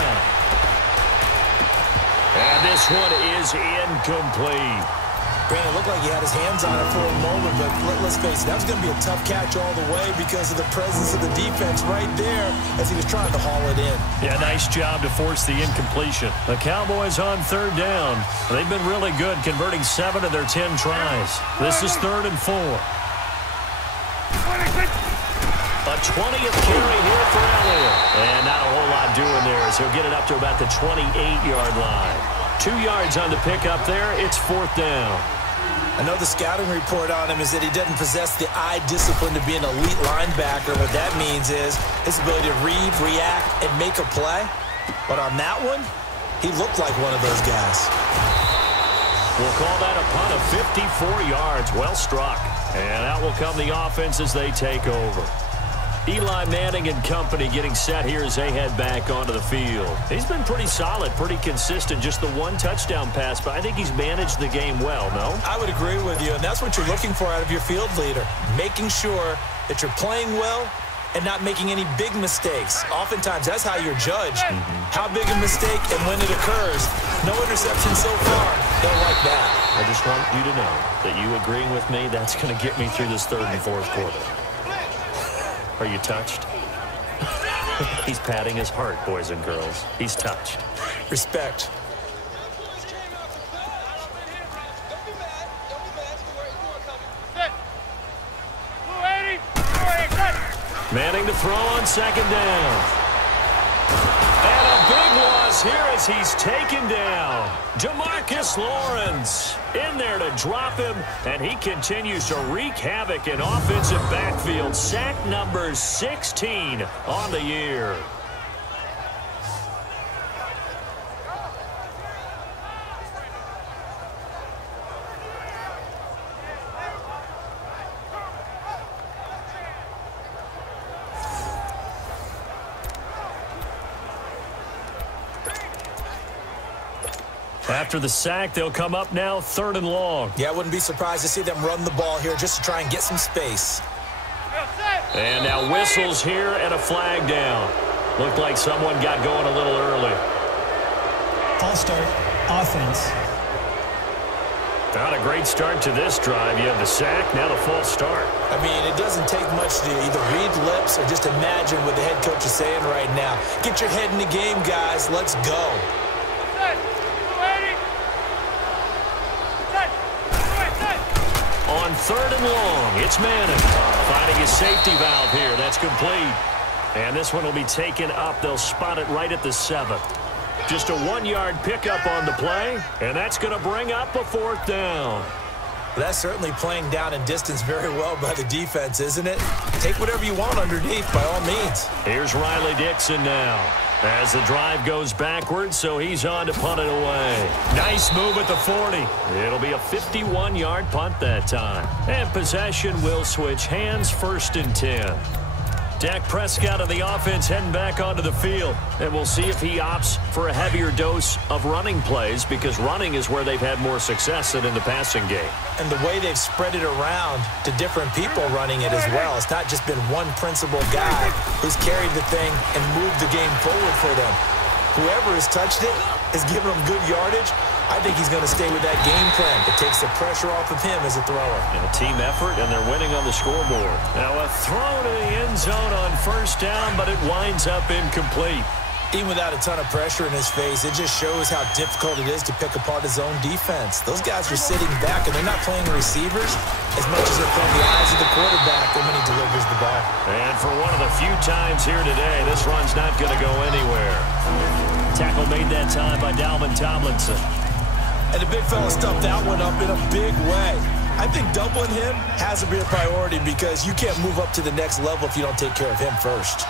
And this one is incomplete. Brandon, it looked like he had his hands on it for a moment, but let's face it, that was going to be a tough catch all the way because of the presence of the defense right there as he was trying to haul it in. Yeah, nice job to force the incompletion. The Cowboys on third down. They've been really good, converting 7 of their 10 tries. This is 3rd and 4. 26. A 20th carry here for Elliott. And not a whole lot doing there as he'll get it up to about the 28-yard line. 2 yards on the pickup there. It's 4th down. I know the scouting report on him is that he doesn't possess the eye discipline to be an elite linebacker. What that means is his ability to read, react, and make a play. But on that one, he looked like one of those guys. We'll call that a punt of 54 yards. Well struck. And out will come the offense as they take over. Eli Manning and company getting set here as they head back onto the field. He's been pretty solid, pretty consistent, just the 1 touchdown pass, but I think he's managed the game well, no? I would agree with you, and that's what you're looking for out of your field leader, making sure that you're playing well and not making any big mistakes. Oftentimes, that's how you're judged. How big a mistake and when it occurs. No interception so far. Don't like that. I just want you to know that you agreeing with me, that's going to get me through this 3rd and 4th quarter. Are you touched? He's patting his heart, boys and girls. He's touched. Respect. Manning to throw on 2nd down. And a big loss here as he's taken down. Demarcus Lawrence in there to drop him, and he continues to wreak havoc in offensive backfield. Sack number 16 on the year. After the sack, they'll come up now 3rd and long. Yeah, I wouldn't be surprised to see them run the ball here just to try and get some space. And now whistles here and a flag down. Looked like someone got going a little early. False start, offense. Not a great start to this drive. You have the sack, now the false start. I mean, it doesn't take much to either read lips or just imagine what the head coach is saying right now. Get your head in the game, guys. Let's go. On 3rd and long, it's Manning. Finding his safety valve here. That's complete. And this one will be taken up. They'll spot it right at the 7. Just a 1-yard pickup on the play, and that's going to bring up a 4th down. That's certainly playing down and distance very well by the defense, isn't it? Take whatever you want underneath, by all means. Here's Riley Dixon now. As the drive goes backwards, so he's on to punt it away. Nice move at the 40. It'll be a 51-yard punt that time. And possession will switch hands, 1st and 10. Dak Prescott of the offense heading back onto the field. And we'll see if he opts for a heavier dose of running plays because running is where they've had more success than in the passing game. And the way they've spread it around to different people running it as well. It's not just been one principal guy who's carried the thing and moved the game forward for them. Whoever has touched it has given them good yardage. I think he's going to stay with that game plan. It takes the pressure off of him as a thrower. And a team effort, and they're winning on the scoreboard. Now a throw to the end zone on 1st down, but it winds up incomplete. Even without a ton of pressure in his face, it just shows how difficult it is to pick apart his own defense. Those guys are sitting back, and they're not playing receivers as much as they're playing the eyes of the quarterback when he delivers the ball. And for one of the few times here today, this run's not going to go anywhere. Tackle made that time by Dalvin Tomlinson. And the big fella stuffed that one up in a big way. I think doubling him has to be a priority because you can't move up to the next level if you don't take care of him first.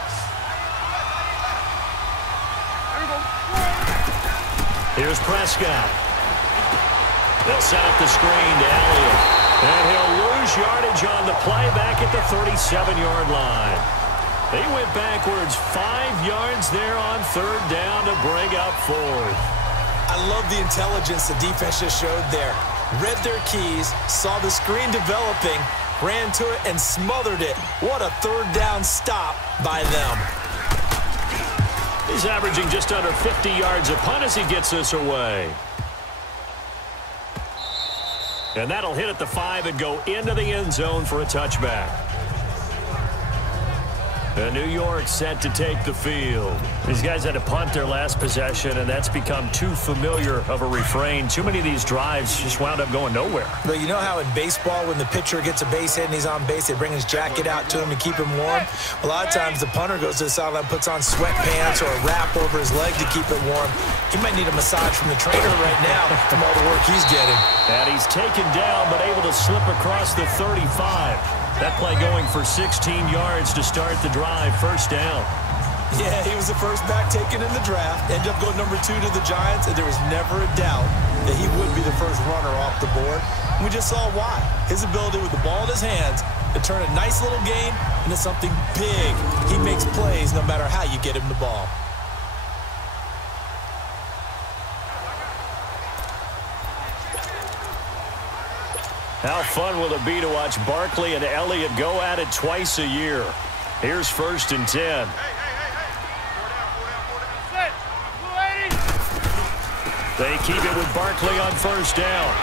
Here's Prescott. They'll set up the screen to Elliott. And he'll lose yardage on the play back at the 37-yard line. They went backwards 5 yards there on third down to bring up fourth. I love the intelligence the defense just showed there. Read their keys, saw the screen developing, ran to it, and smothered it. What a third down stop by them. He's averaging just under 50 yards a punt as he gets this away. And that'll hit at the 5 and go into the end zone for a touchback. And New York set to take the field. These guys had to punt their last possession, and that's become too familiar of a refrain. Too many of these drives just wound up going nowhere. But you know how in baseball, when the pitcher gets a base hit and he's on base, they bring his jacket out to him to keep him warm? A lot of times the punter goes to the sideline, puts on sweatpants or a wrap over his leg to keep it warm. He might need a massage from the trainer right now from all the work he's getting. And he's taken down but able to slip across the 35. That play going for 16 yards to start the drive, first down. Yeah, he was the first back taken in the draft. Ended up going number 2 to the Giants, and there was never a doubt that he would be the first runner off the board. And we just saw why. His ability with the ball in his hands to turn a nice little gain into something big. He makes plays no matter how you get him the ball. How fun will it be to watch Barkley and Elliott go at it twice a year? Here's 1st and 10. They keep it with Barkley on first down.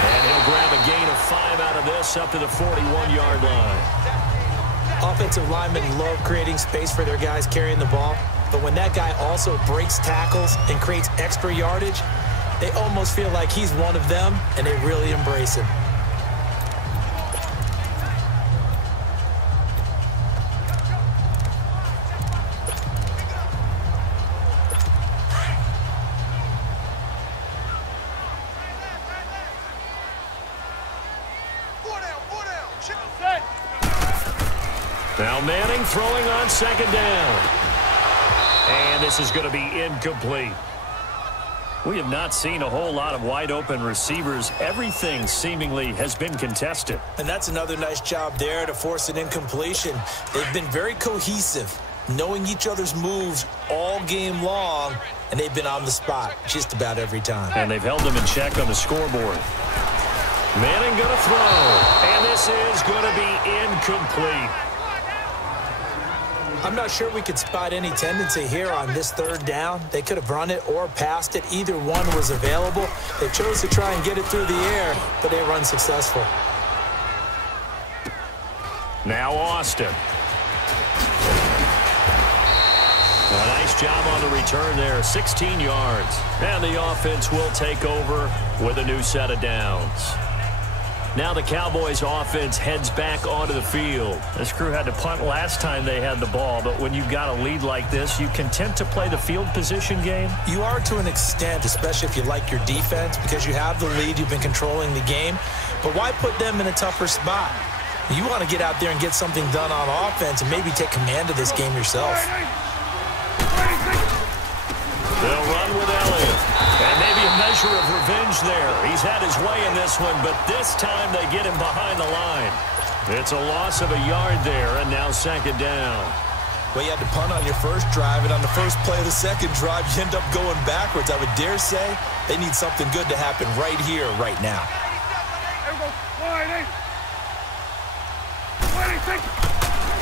And he'll grab a gain of 5 out of this up to the 41-yard line. Offensive linemen love creating space for their guys carrying the ball. But when that guy also breaks tackles and creates extra yardage, they almost feel like he's one of them, and they really embrace him. Now Manning throwing on second down. And this is going to be incomplete. We have not seen a whole lot of wide-open receivers. Everything seemingly has been contested. And that's another nice job there to force an incompletion. They've been very cohesive, knowing each other's moves all game long, and they've been on the spot just about every time. And they've held them in check on the scoreboard. Manning going to throw. And this is going to be incomplete. I'm not sure we could spot any tendency here on this third down. They could have run it or passed it. Either one was available. They chose to try and get it through the air, but they were unsuccessful. Now Austin. A nice job on the return there, 16 yards. And the offense will take over with a new set of downs. Now the Cowboys offense heads back onto the field. This crew had to punt last time they had the ball, but when you've got a lead like this, you content to play the field position game? You are to an extent, especially if you like your defense, because you have the lead, you've been controlling the game. But why put them in a tougher spot? You want to get out there and get something done on offense and maybe take command of this game yourself. They'll run with Elliott. And maybe a measure of revenge there. He's had his way in this one, but this time they get him behind the line. It's a loss of a yard there, and now second down. Well, you had to punt on your first drive, and on the first play of the second drive, you end up going backwards. I would dare say they need something good to happen right here, right now.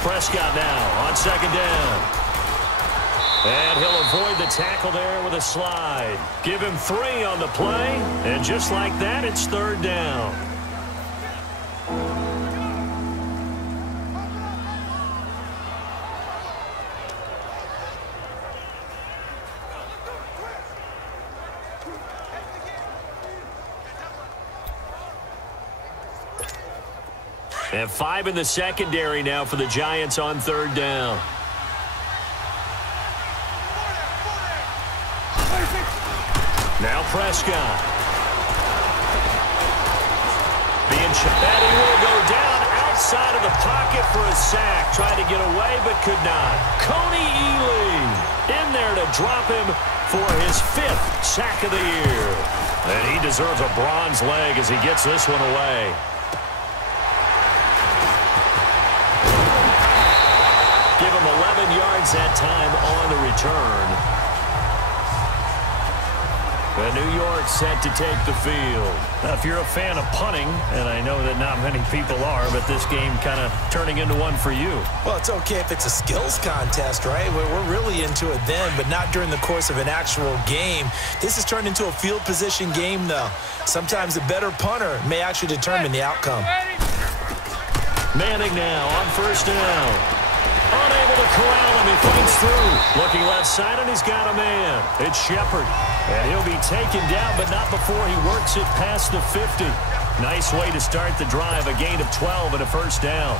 Prescott now on second down. And he'll avoid the tackle there with a slide. Give him 3 on the play. And just like that, it's third down. And 5 in the secondary now for the Giants on third down. Now Prescott. coverage. And he will go down outside of the pocket for a sack. Tried to get away, but could not. Coney Ely in there to drop him for his 5th sack of the year. And he deserves a bronze leg as he gets this one away. Give him 11 yards that time on the return. The New York set to take the field. Now, if you're a fan of punting, and I know that not many people are, but this game kind of turning into one for you. Well, it's okay if it's a skills contest, right? We're really into it then, but not during the course of an actual game. This has turned into a field position game, though. Sometimes a better punter may actually determine the outcome. Manning now on first down. Unable to corral him. He fights through. Looking left side, and he's got a man. It's Shepard. And he'll be taken down, but not before he works it past the 50. Nice way to start the drive. A gain of 12 and a first down.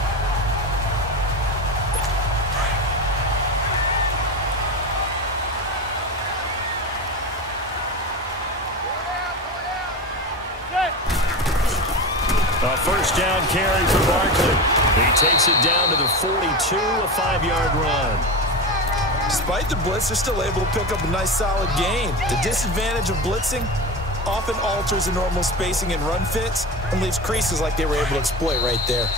A first down carry for Barkley. He takes it down to the 42, a 5-yard run. Despite the blitz, they're still able to pick up a nice, solid gain. The disadvantage of blitzing often alters the normal spacing and run fits and leaves creases like they were able to exploit right there.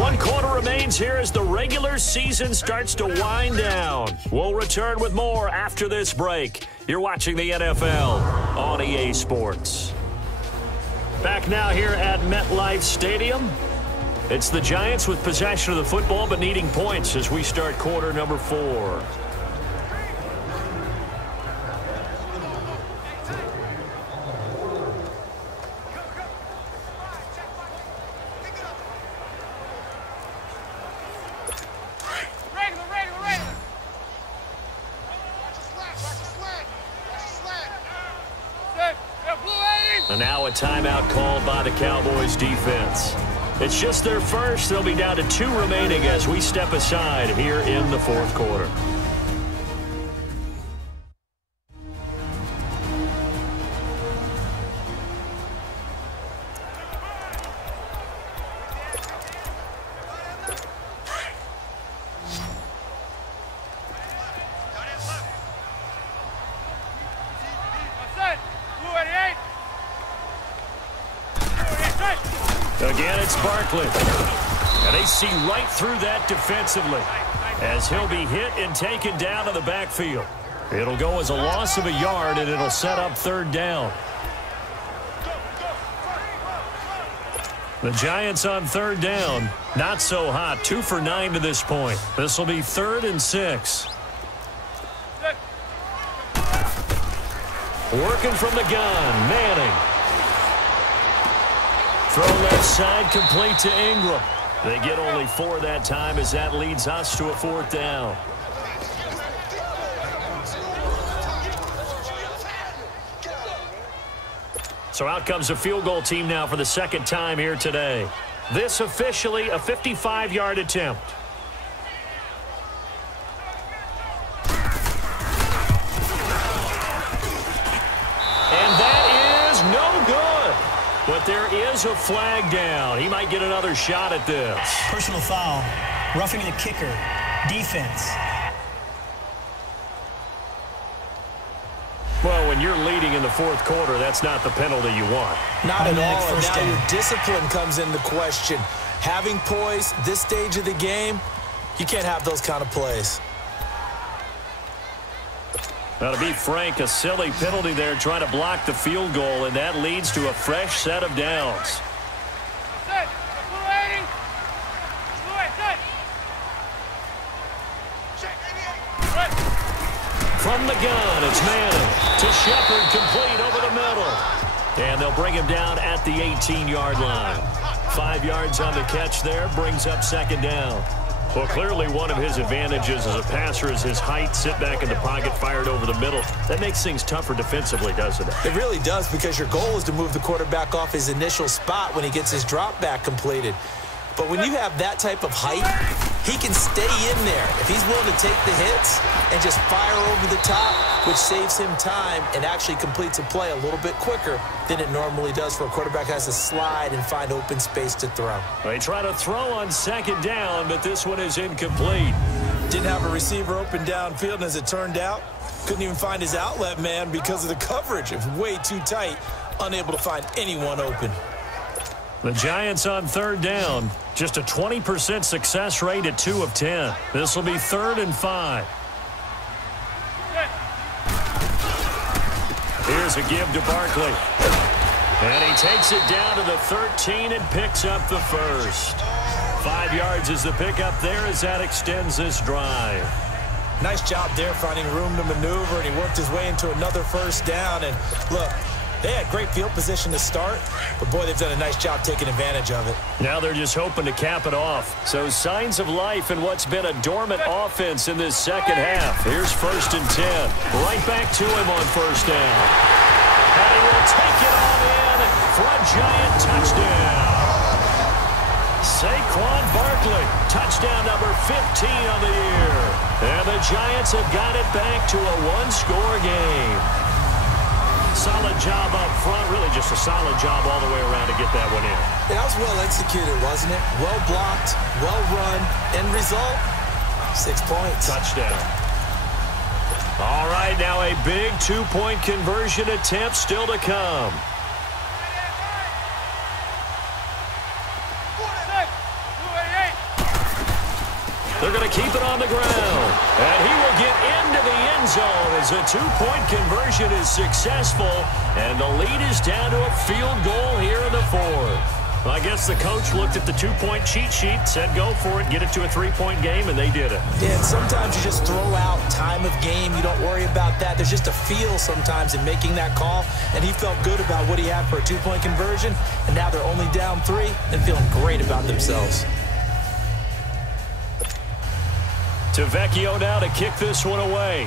1 quarter remains here as the regular season starts to wind down. We'll return with more after this break. You're watching the NFL on EA Sports. Back now here at MetLife Stadium. It's the Giants with possession of the football but needing points as we start quarter number 4. And now a timeout called by the Cowboys defense. It's just their first. They'll be down to 2 remaining as we step aside here in the 4th quarter. Again, it's Barkley. And they see right through that defensively as he'll be hit and taken down to the backfield. It'll go as a loss of a yard, and it'll set up 3rd down. The Giants on 3rd down. Not so hot. 2 for 9 to this point. This will be 3rd and 6. Working from the gun, Manning. Throw left side, complete to Ingram. They get only 4 that time as that leads us to a 4th down. So out comes a field goal team now for the 2nd time here today. This officially a 55-yard attempt. But there is a flag down. He might get another shot at this. Personal foul. Roughing the kicker. Defense. Well, when you're leading in the 4th quarter, that's not the penalty you want. Not at all. And now down. your discipline comes into question. Having poise this stage of the game, you can't have those kind of plays. Now, to be frank, a silly penalty there trying to block the field goal, and that leads to a fresh set of downs. From the gun, it's Manning to Shepard, complete over the middle. And they'll bring him down at the 18-yard line. 5 yards on the catch there, brings up 2nd down. Well, clearly one of his advantages as a passer is his height, sit back in the pocket, fired over the middle. That makes things tougher defensively, doesn't it? It really does, because your goal is to move the quarterback off his initial spot when he gets his drop back completed. But when you have that type of height, he can stay in there. If he's willing to take the hits and just fire over the top, which saves him time and actually completes a play a little bit quicker than it normally does for a quarterback who has to slide and find open space to throw. They try to throw on second down, but this one is incomplete. Didn't have a receiver open downfield, and as it turned out, couldn't even find his outlet man because of the coverage. It was way too tight, unable to find anyone open. The Giants on third down. Just a 20% success rate at 2 of 10. This will be 3rd and 5. Here's a give to Barkley. And he takes it down to the 13 and picks up the first. 5 yards is the pickup there as that extends this drive. Nice job there finding room to maneuver, and he worked his way into another first down. And look, they had great field position to start, but boy, they've done a nice job taking advantage of it. Now they're just hoping to cap it off. So signs of life in what's been a dormant offense in this second half. Here's 1st and 10. Right back to him on first down. And he will take it all in for a Giant touchdown. Saquon Barkley, touchdown number 15 on the year. And the Giants have got it back to a one-score game. Solid job up front, really just a solid job all the way around to get that one in. That was well executed, wasn't it? Well blocked, well run. End result, 6 points. Touchdown. All right, now a big two-point conversion attempt still to come. They're going to keep it on the ground. And he will get into the end zone as a two-point conversion is successful. And the lead is down to a field goal here in the 4th. Well, I guess the coach looked at the two-point cheat sheet, said go for it, get it to a three-point game, and they did it. Yeah, and sometimes you just throw out time of game. You don't worry about that. There's just a feel sometimes in making that call. And he felt good about what he had for a two-point conversion. And now they're only down 3 and feeling great about themselves. To Vecchio now to kick this one away.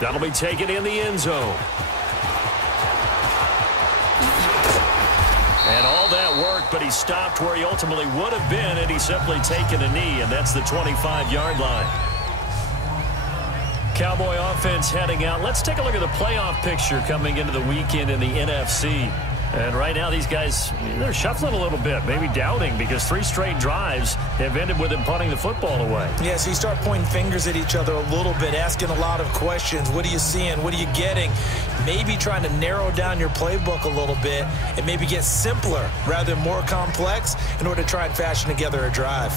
That'll be taken in the end zone. And all that worked, but he stopped where he ultimately would have been, and he's simply taken a knee, and that's the 25-yard line. Cowboy offense heading out. Let's take a look at the playoff picture coming into the weekend in the NFC. And right now, these guys, they're shuffling a little bit, maybe doubting, because 3 straight drives have ended with them punting the football away. Yeah, so you start pointing fingers at each other a little bit, asking a lot of questions. What are you seeing? What are you getting? Maybe trying to narrow down your playbook a little bit and maybe get simpler rather than more complex in order to try and fashion together a drive.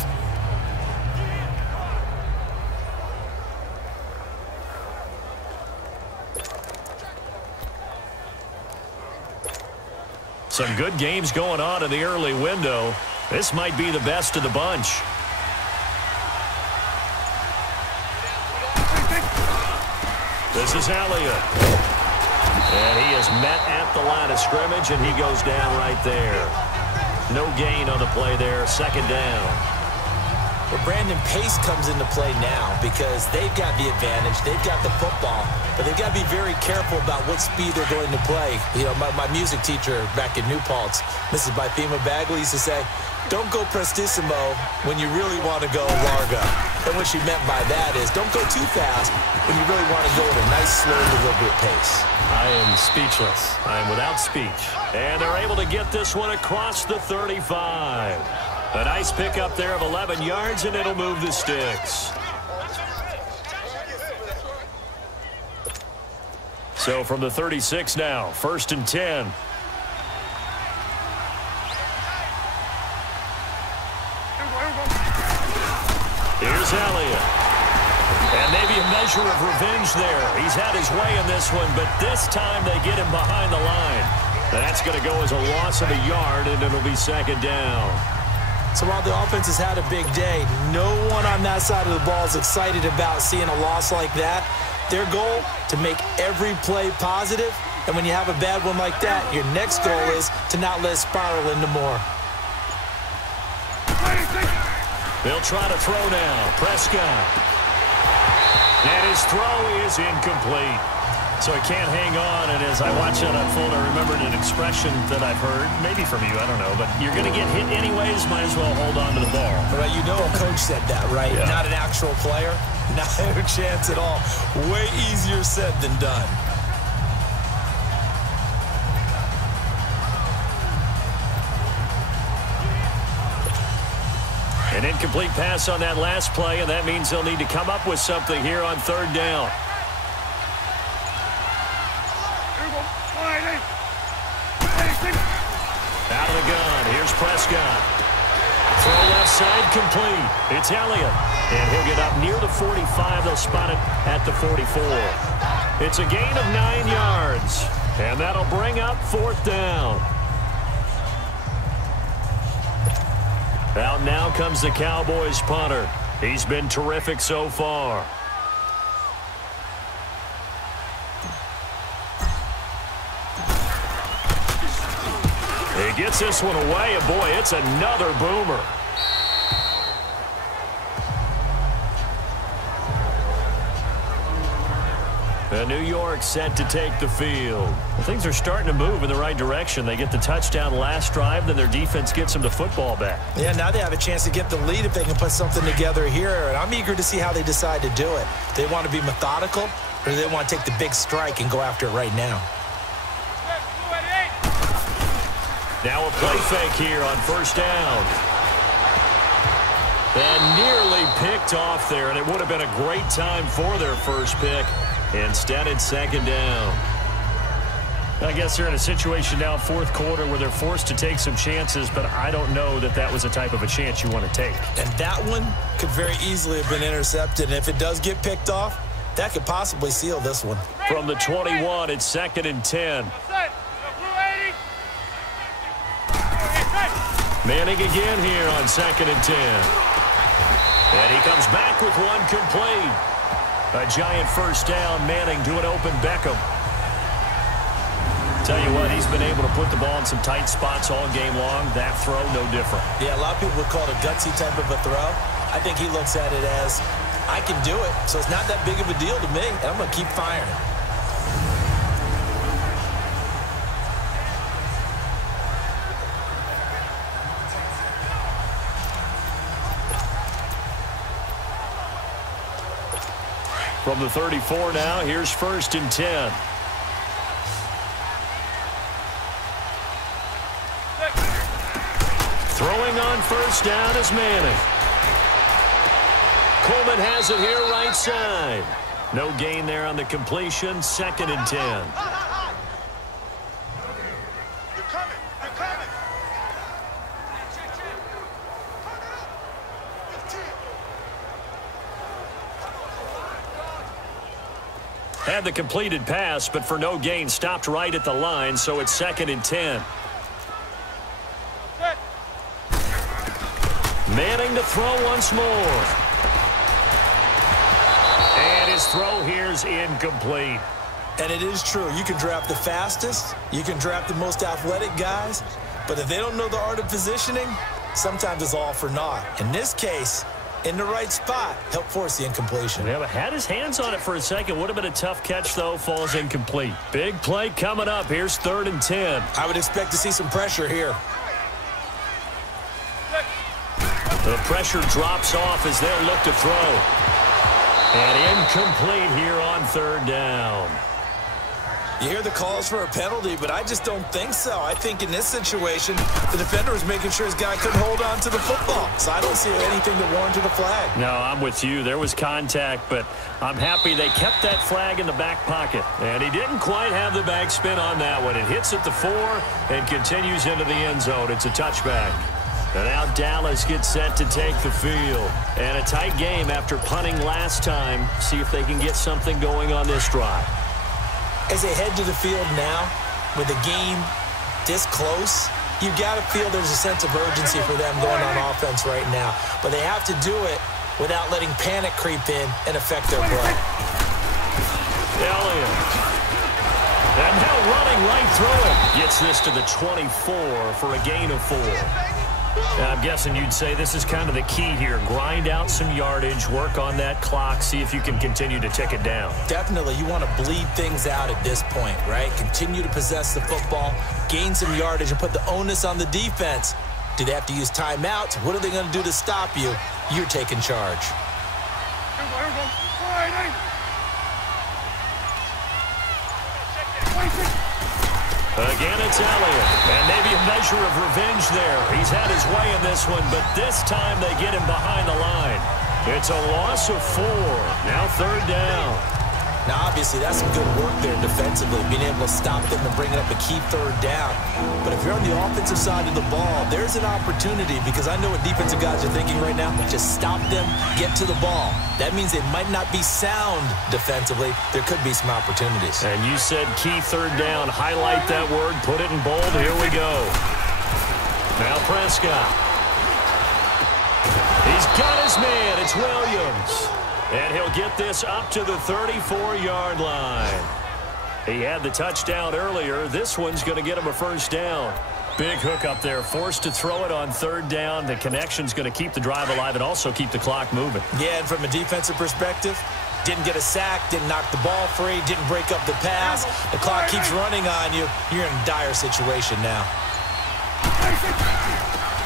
Some good games going on in the early window. This might be the best of the bunch. This is Elliott. And he is met at the line of scrimmage, and he goes down right there. No gain on the play there. 2nd down. Well, Brandon, pace comes into play now because they've got the advantage. They've got the football, but they've got to be very careful about what speed they're going to play. You know, my music teacher back in New Paltz, Mrs. Bythema Bagley, used to say, don't go prestissimo when you really want to go largo. And what she meant by that is don't go too fast when you really want to go at a nice, slow, deliberate pace. I am speechless. I am without speech. And they're able to get this one across the 35. A nice pickup there of 11 yards, and it'll move the sticks. So from the 36 now, 1st and 10. Here's Elliott. And maybe a measure of revenge there. He's had his way in this one, but this time they get him behind the line. That's going to go as a loss of a yard, and it'll be 2nd down. So while the offense has had a big day, no one on that side of the ball is excited about seeing a loss like that. Their goal, to make every play positive, and when you have a bad one like that, your next goal is to not let it spiral into more. They'll try to throw now. Prescott. And his throw is incomplete. So he can't hang on, and as I watch that unfold, I remembered an expression that I've heard, maybe from you, I don't know, but you're going to get hit anyways, might as well hold on to the ball. Right, you know a coach said that, right? Yeah. Not an actual player. Not a chance at all. Way easier said than done. An incomplete pass on that last play, and that means they'll need to come up with something here on third down. Out of the gun. Here's Prescott. Throw left side complete. It's Elliott. And he'll get up near the 45. They'll spot it at the 44. It's a gain of 9 yards. And that'll bring up fourth down. Out now comes the Cowboys punter. He's been terrific so far. He gets this one away, and boy, it's another boomer. And New York set to take the field. Well, things are starting to move in the right direction. They get the touchdown last drive, then their defense gets them the football back. Yeah, now they have a chance to get the lead if they can put something together here, and I'm eager to see how they decide to do it. Do they want to be methodical, or do they want to take the big strike and go after it right now? Now a play fake here on first down. And nearly picked off there, and it would have been a great time for their first pick. Instead, it's second down. I guess they're in a situation now, fourth quarter, where they're forced to take some chances, but I don't know that that was the type of a chance you want to take. And that one could very easily have been intercepted, and if it does get picked off, that could possibly seal this one. From the 21, it's second and 10. Manning again here on second and 10. And he comes back with one complete. A giant first down. Manning to an open Beckham. Tell you what, he's been able to put the ball in some tight spots all game long. That throw, no different. Yeah, a lot of people would call it a gutsy type of a throw. I think he looks at it as, I can do it, so it's not that big of a deal to me, and I'm going to keep firing. From the 34 now, here's first and 10. Throwing on first down is Manning. Coleman has it here right side. No gain there on the completion. Second and 10. Had the completed pass, but for no gain, stopped right at the line, so it's second and 10. Manning to throw once more. And his throw here's incomplete. And it is true. You can draft the fastest. You can draft the most athletic guys. But if they don't know the art of positioning, sometimes it's all for naught. In this case, in the right spot, help force the incompletion. Yeah, but had his hands on it for a second. Would have been a tough catch, though. Falls incomplete. Big play coming up. Here's third and 10. I would expect to see some pressure here. The pressure drops off as they'll look to throw. And incomplete here on third down. You hear the calls for a penalty, but I just don't think so. I think in this situation, the defender was making sure his guy couldn't hold on to the football. So I don't see anything that warranted a flag. No, I'm with you. There was contact, but I'm happy they kept that flag in the back pocket. And he didn't quite have the backspin on that one. It hits at the 4 and continues into the end zone. It's a touchback. And now Dallas gets set to take the field. And a tight game after punting last time. See if they can get something going on this drive. As they head to the field now, with the game this close, you got to feel there's a sense of urgency for them going on offense right now. But they have to do it without letting panic creep in and affect their play. Elliott. And now running right through it. Gets this to the 24 for a gain of 4. I'm guessing you'd say this is kind of the key here. Grind out some yardage, work on that clock, see if you can continue to tick it down. Definitely. You want to bleed things out at this point, right? Continue to possess the football, gain some yardage, and put the onus on the defense. Do they have to use timeouts? What are they going to do to stop you? You're taking charge. Again, it's Elliott. And maybe a measure of revenge there. He's had his way in this one, but this time they get him behind the line. It's a loss of 4. Now 3rd down. Now, obviously, that's some good work there defensively, being able to stop them and bring up a key 3rd down. But if you're on the offensive side of the ball, there's an opportunity, because I know what defensive guys are thinking right now. Just stop them, get to the ball. That means they might not be sound defensively. There could be some opportunities. And you said key 3rd down. Highlight that word, put it in bold. Here we go. Now Prescott. He's got his man. It's Williams. And he'll get this up to the 34-yard line. He had the touchdown earlier. This one's going to get him a 1st down. Big hook up there, forced to throw it on 3rd down. The connection's going to keep the drive alive and also keep the clock moving. Yeah, and from a defensive perspective, didn't get a sack, didn't knock the ball free, didn't break up the pass. The clock keeps running on you. You're in a dire situation now.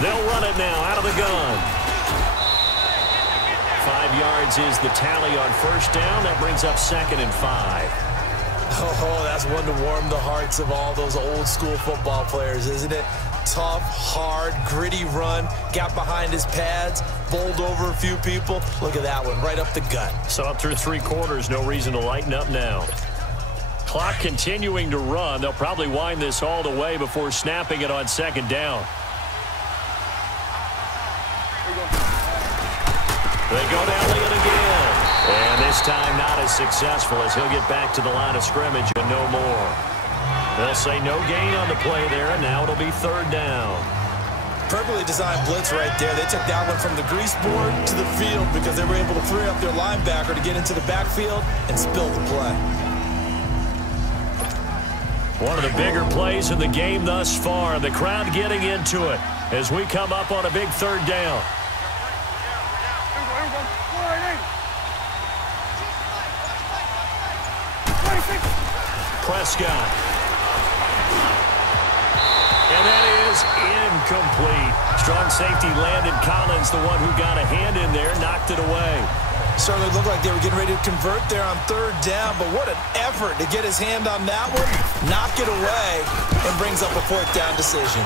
They'll run it now out of the gun. 5 yards is the tally on 1st down. That brings up 2nd and 5. Oh, that's one to warm the hearts of all those old-school football players, isn't it? Tough, hard, gritty run. Got behind his pads, bowled over a few people. Look at that one, right up the gut. So up through 3 quarters, no reason to lighten up now. Clock continuing to run. They'll probably wind this all the way before snapping it on 2nd down. They go to Elliott again. And this time not as successful, as he'll get back to the line of scrimmage and no more. They'll say no gain on the play there, and now it'll be 3rd down. Perfectly designed blitz right there. They took that one from the grease board to the field because they were able to free up their linebacker to get into the backfield and spill the play. One of the bigger plays in the game thus far. The crowd getting into it as we come up on a big 3rd down. Prescott. And that is incomplete. Strong safety Landon Collins, the one who got a hand in there, knocked it away. Certainly looked like they were getting ready to convert there on 3rd down, but what an effort to get his hand on that one, knock it away, and brings up a 4th down decision.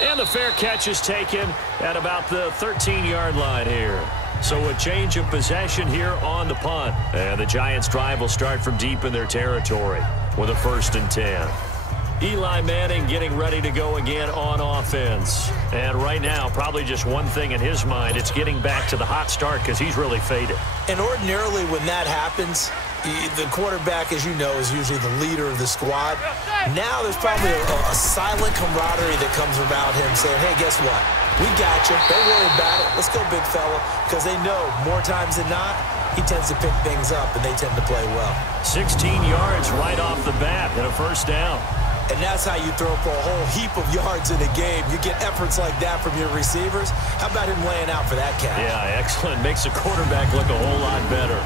And the fair catch is taken at about the 13-yard line here. So a change of possession here on the punt. And the Giants' drive will start from deep in their territory with a 1st and 10. Eli Manning getting ready to go again on offense. And right now, probably just one thing in his mind. It's getting back to the hot start because he's really faded. And ordinarily when that happens, the quarterback, as you know, is usually the leader of the squad. Now there's probably a silent camaraderie that comes about him saying, hey, guess what? We got you. Don't worry about it. Let's go, big fella. Because they know more times than not, he tends to pick things up, and they tend to play well. 16 yards right off the bat and a 1st down. And that's how you throw for a whole heap of yards in a game. You get efforts like that from your receivers. How about him laying out for that catch? Yeah, excellent. Makes the quarterback look a whole lot better.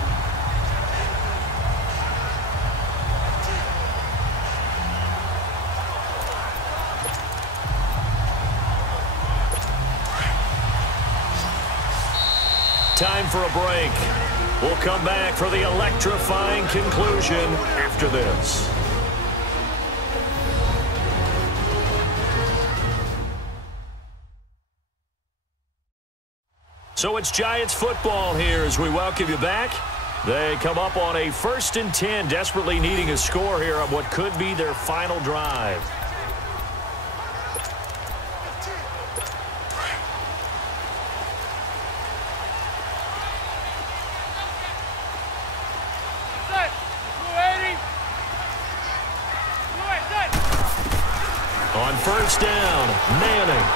Time for a break. We'll come back for the electrifying conclusion after this. So it's Giants football here as we welcome you back. They come up on a 1st and 10, desperately needing a score here on what could be their final drive. On 1st down, Manning.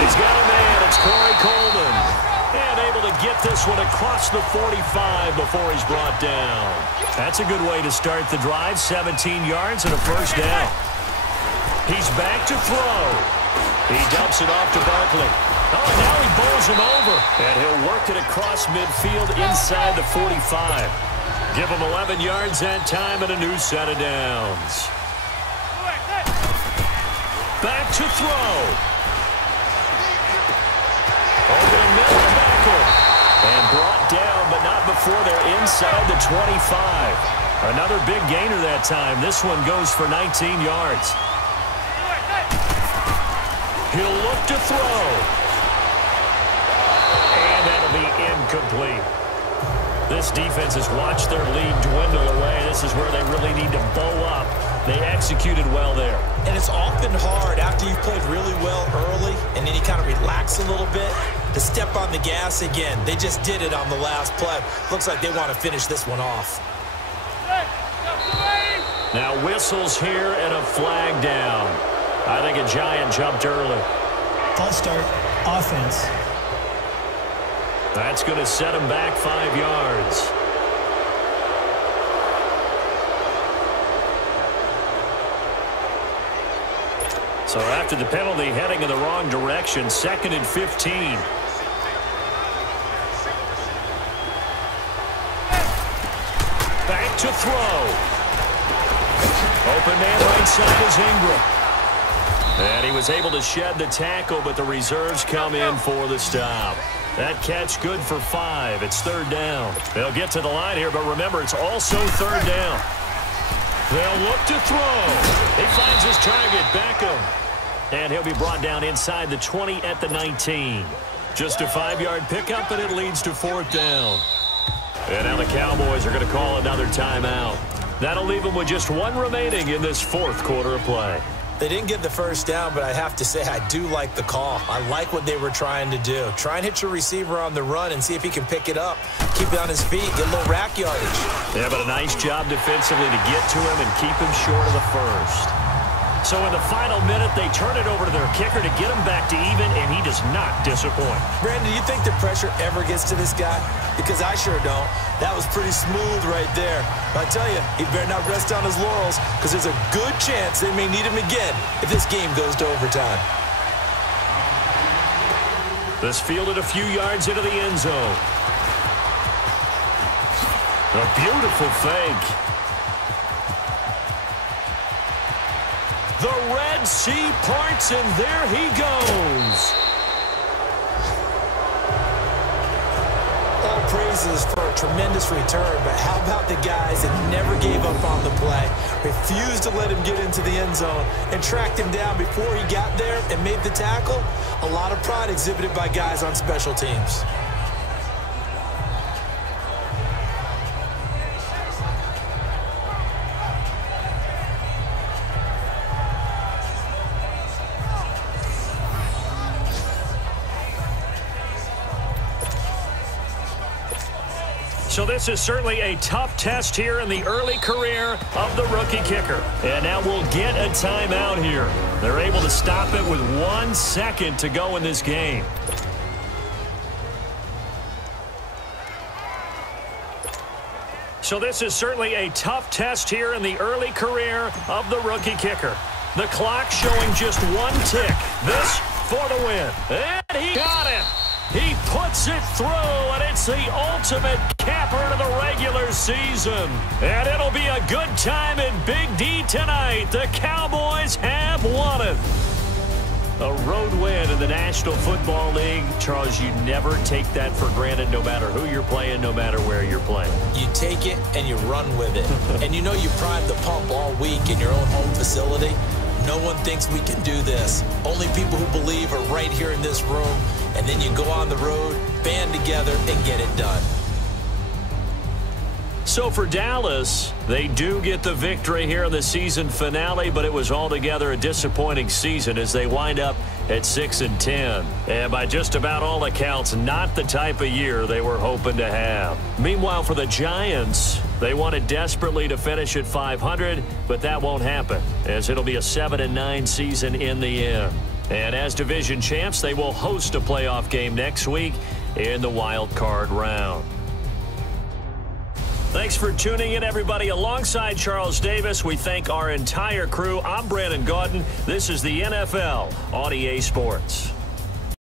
He's got a man. It's Corey Coleman. And able to get this one across the 45 before he's brought down. That's a good way to start the drive. 17 yards and a 1st down. He's back to throw. He dumps it off to Barkley. Oh, and now he bowls him over. And he'll work it across midfield inside the 45. Give him 11 yards that time and a new set of downs. Back to throw. Over the middle to Beckham. And brought down, but not before they're inside the 25. Another big gainer that time. This one goes for 19 yards. He'll look to throw. And that'll be incomplete. This defense has watched their lead dwindle away. This is where they really need to bow up. They executed well there. And it's often hard after you've played really well early and then you kind of relax a little bit to step on the gas again. They just did it on the last play. Looks like they want to finish this one off. Now whistles here and a flag down. I think a Giant jumped early. False start, offense. That's going to set him back 5 yards. So after the penalty, heading in the wrong direction, 2nd and 15. Back to throw. Open man right side is Ingram. And he was able to shed the tackle, but the reserves come in for the stop. That catch good for 5. It's 3rd down. They'll get to the line here, but remember, it's also 3rd down. They'll look to throw. He finds his target, Beckham. And he'll be brought down inside the 20 at the 19. Just a 5-yard pickup, and it leads to 4th down. And now the Cowboys are going to call another timeout. That'll leave them with just 1 remaining in this 4th quarter of play. They didn't get the first down, but I have to say I do like the call. I like what they were trying to do. Try and hit your receiver on the run and see if he can pick it up. Keep it on his feet, get a little rack yardage. Yeah, but a nice job defensively to get to him and keep him short of the first. So in the final minute, they turn it over to their kicker to get him back to even, and he does not disappoint. Brandon, do you think the pressure ever gets to this guy? Because I sure don't. That was pretty smooth right there. But I tell you, he better not rest on his laurels because there's a good chance they may need him again if this game goes to overtime. This fielded a few yards into the end zone. A beautiful fake. The Red Sea parts, and there he goes. All praises for a tremendous return, but how about the guys that never gave up on the play, refused to let him get into the end zone, and tracked him down before he got there and made the tackle? A lot of pride exhibited by guys on special teams. So this is certainly a tough test here in the early career of the rookie kicker. And now we'll get a timeout here. They're able to stop it with 1 second to go in this game. So this is certainly a tough test here in the early career of the rookie kicker. The clock showing just 1 tick. This for the win. And he got it. He puts it through, and it's the ultimate capper to the regular season. And it'll be a good time in Big D tonight. The Cowboys have won it. A road win in the National Football League. Charles, you never take that for granted no matter who you're playing, no matter where you're playing. You take it and you run with it. And you know you prime the pump all week in your own home facility. No one thinks we can do this. Only people who believe are right here in this room. And then you go on the road, band together, and get it done. So for Dallas, they do get the victory here in the season finale, but it was altogether a disappointing season as they wind up at 6-10. And by just about all accounts, not the type of year they were hoping to have. Meanwhile, for the Giants, they wanted desperately to finish at 500, but that won't happen, as it'll be a 7-9 season in the end. And as division champs, they will host a playoff game next week in the wild card round. Thanks for tuning in, everybody. Alongside Charles Davis, we thank our entire crew. I'm Brandon Gaudin. This is the NFL on EA Sports.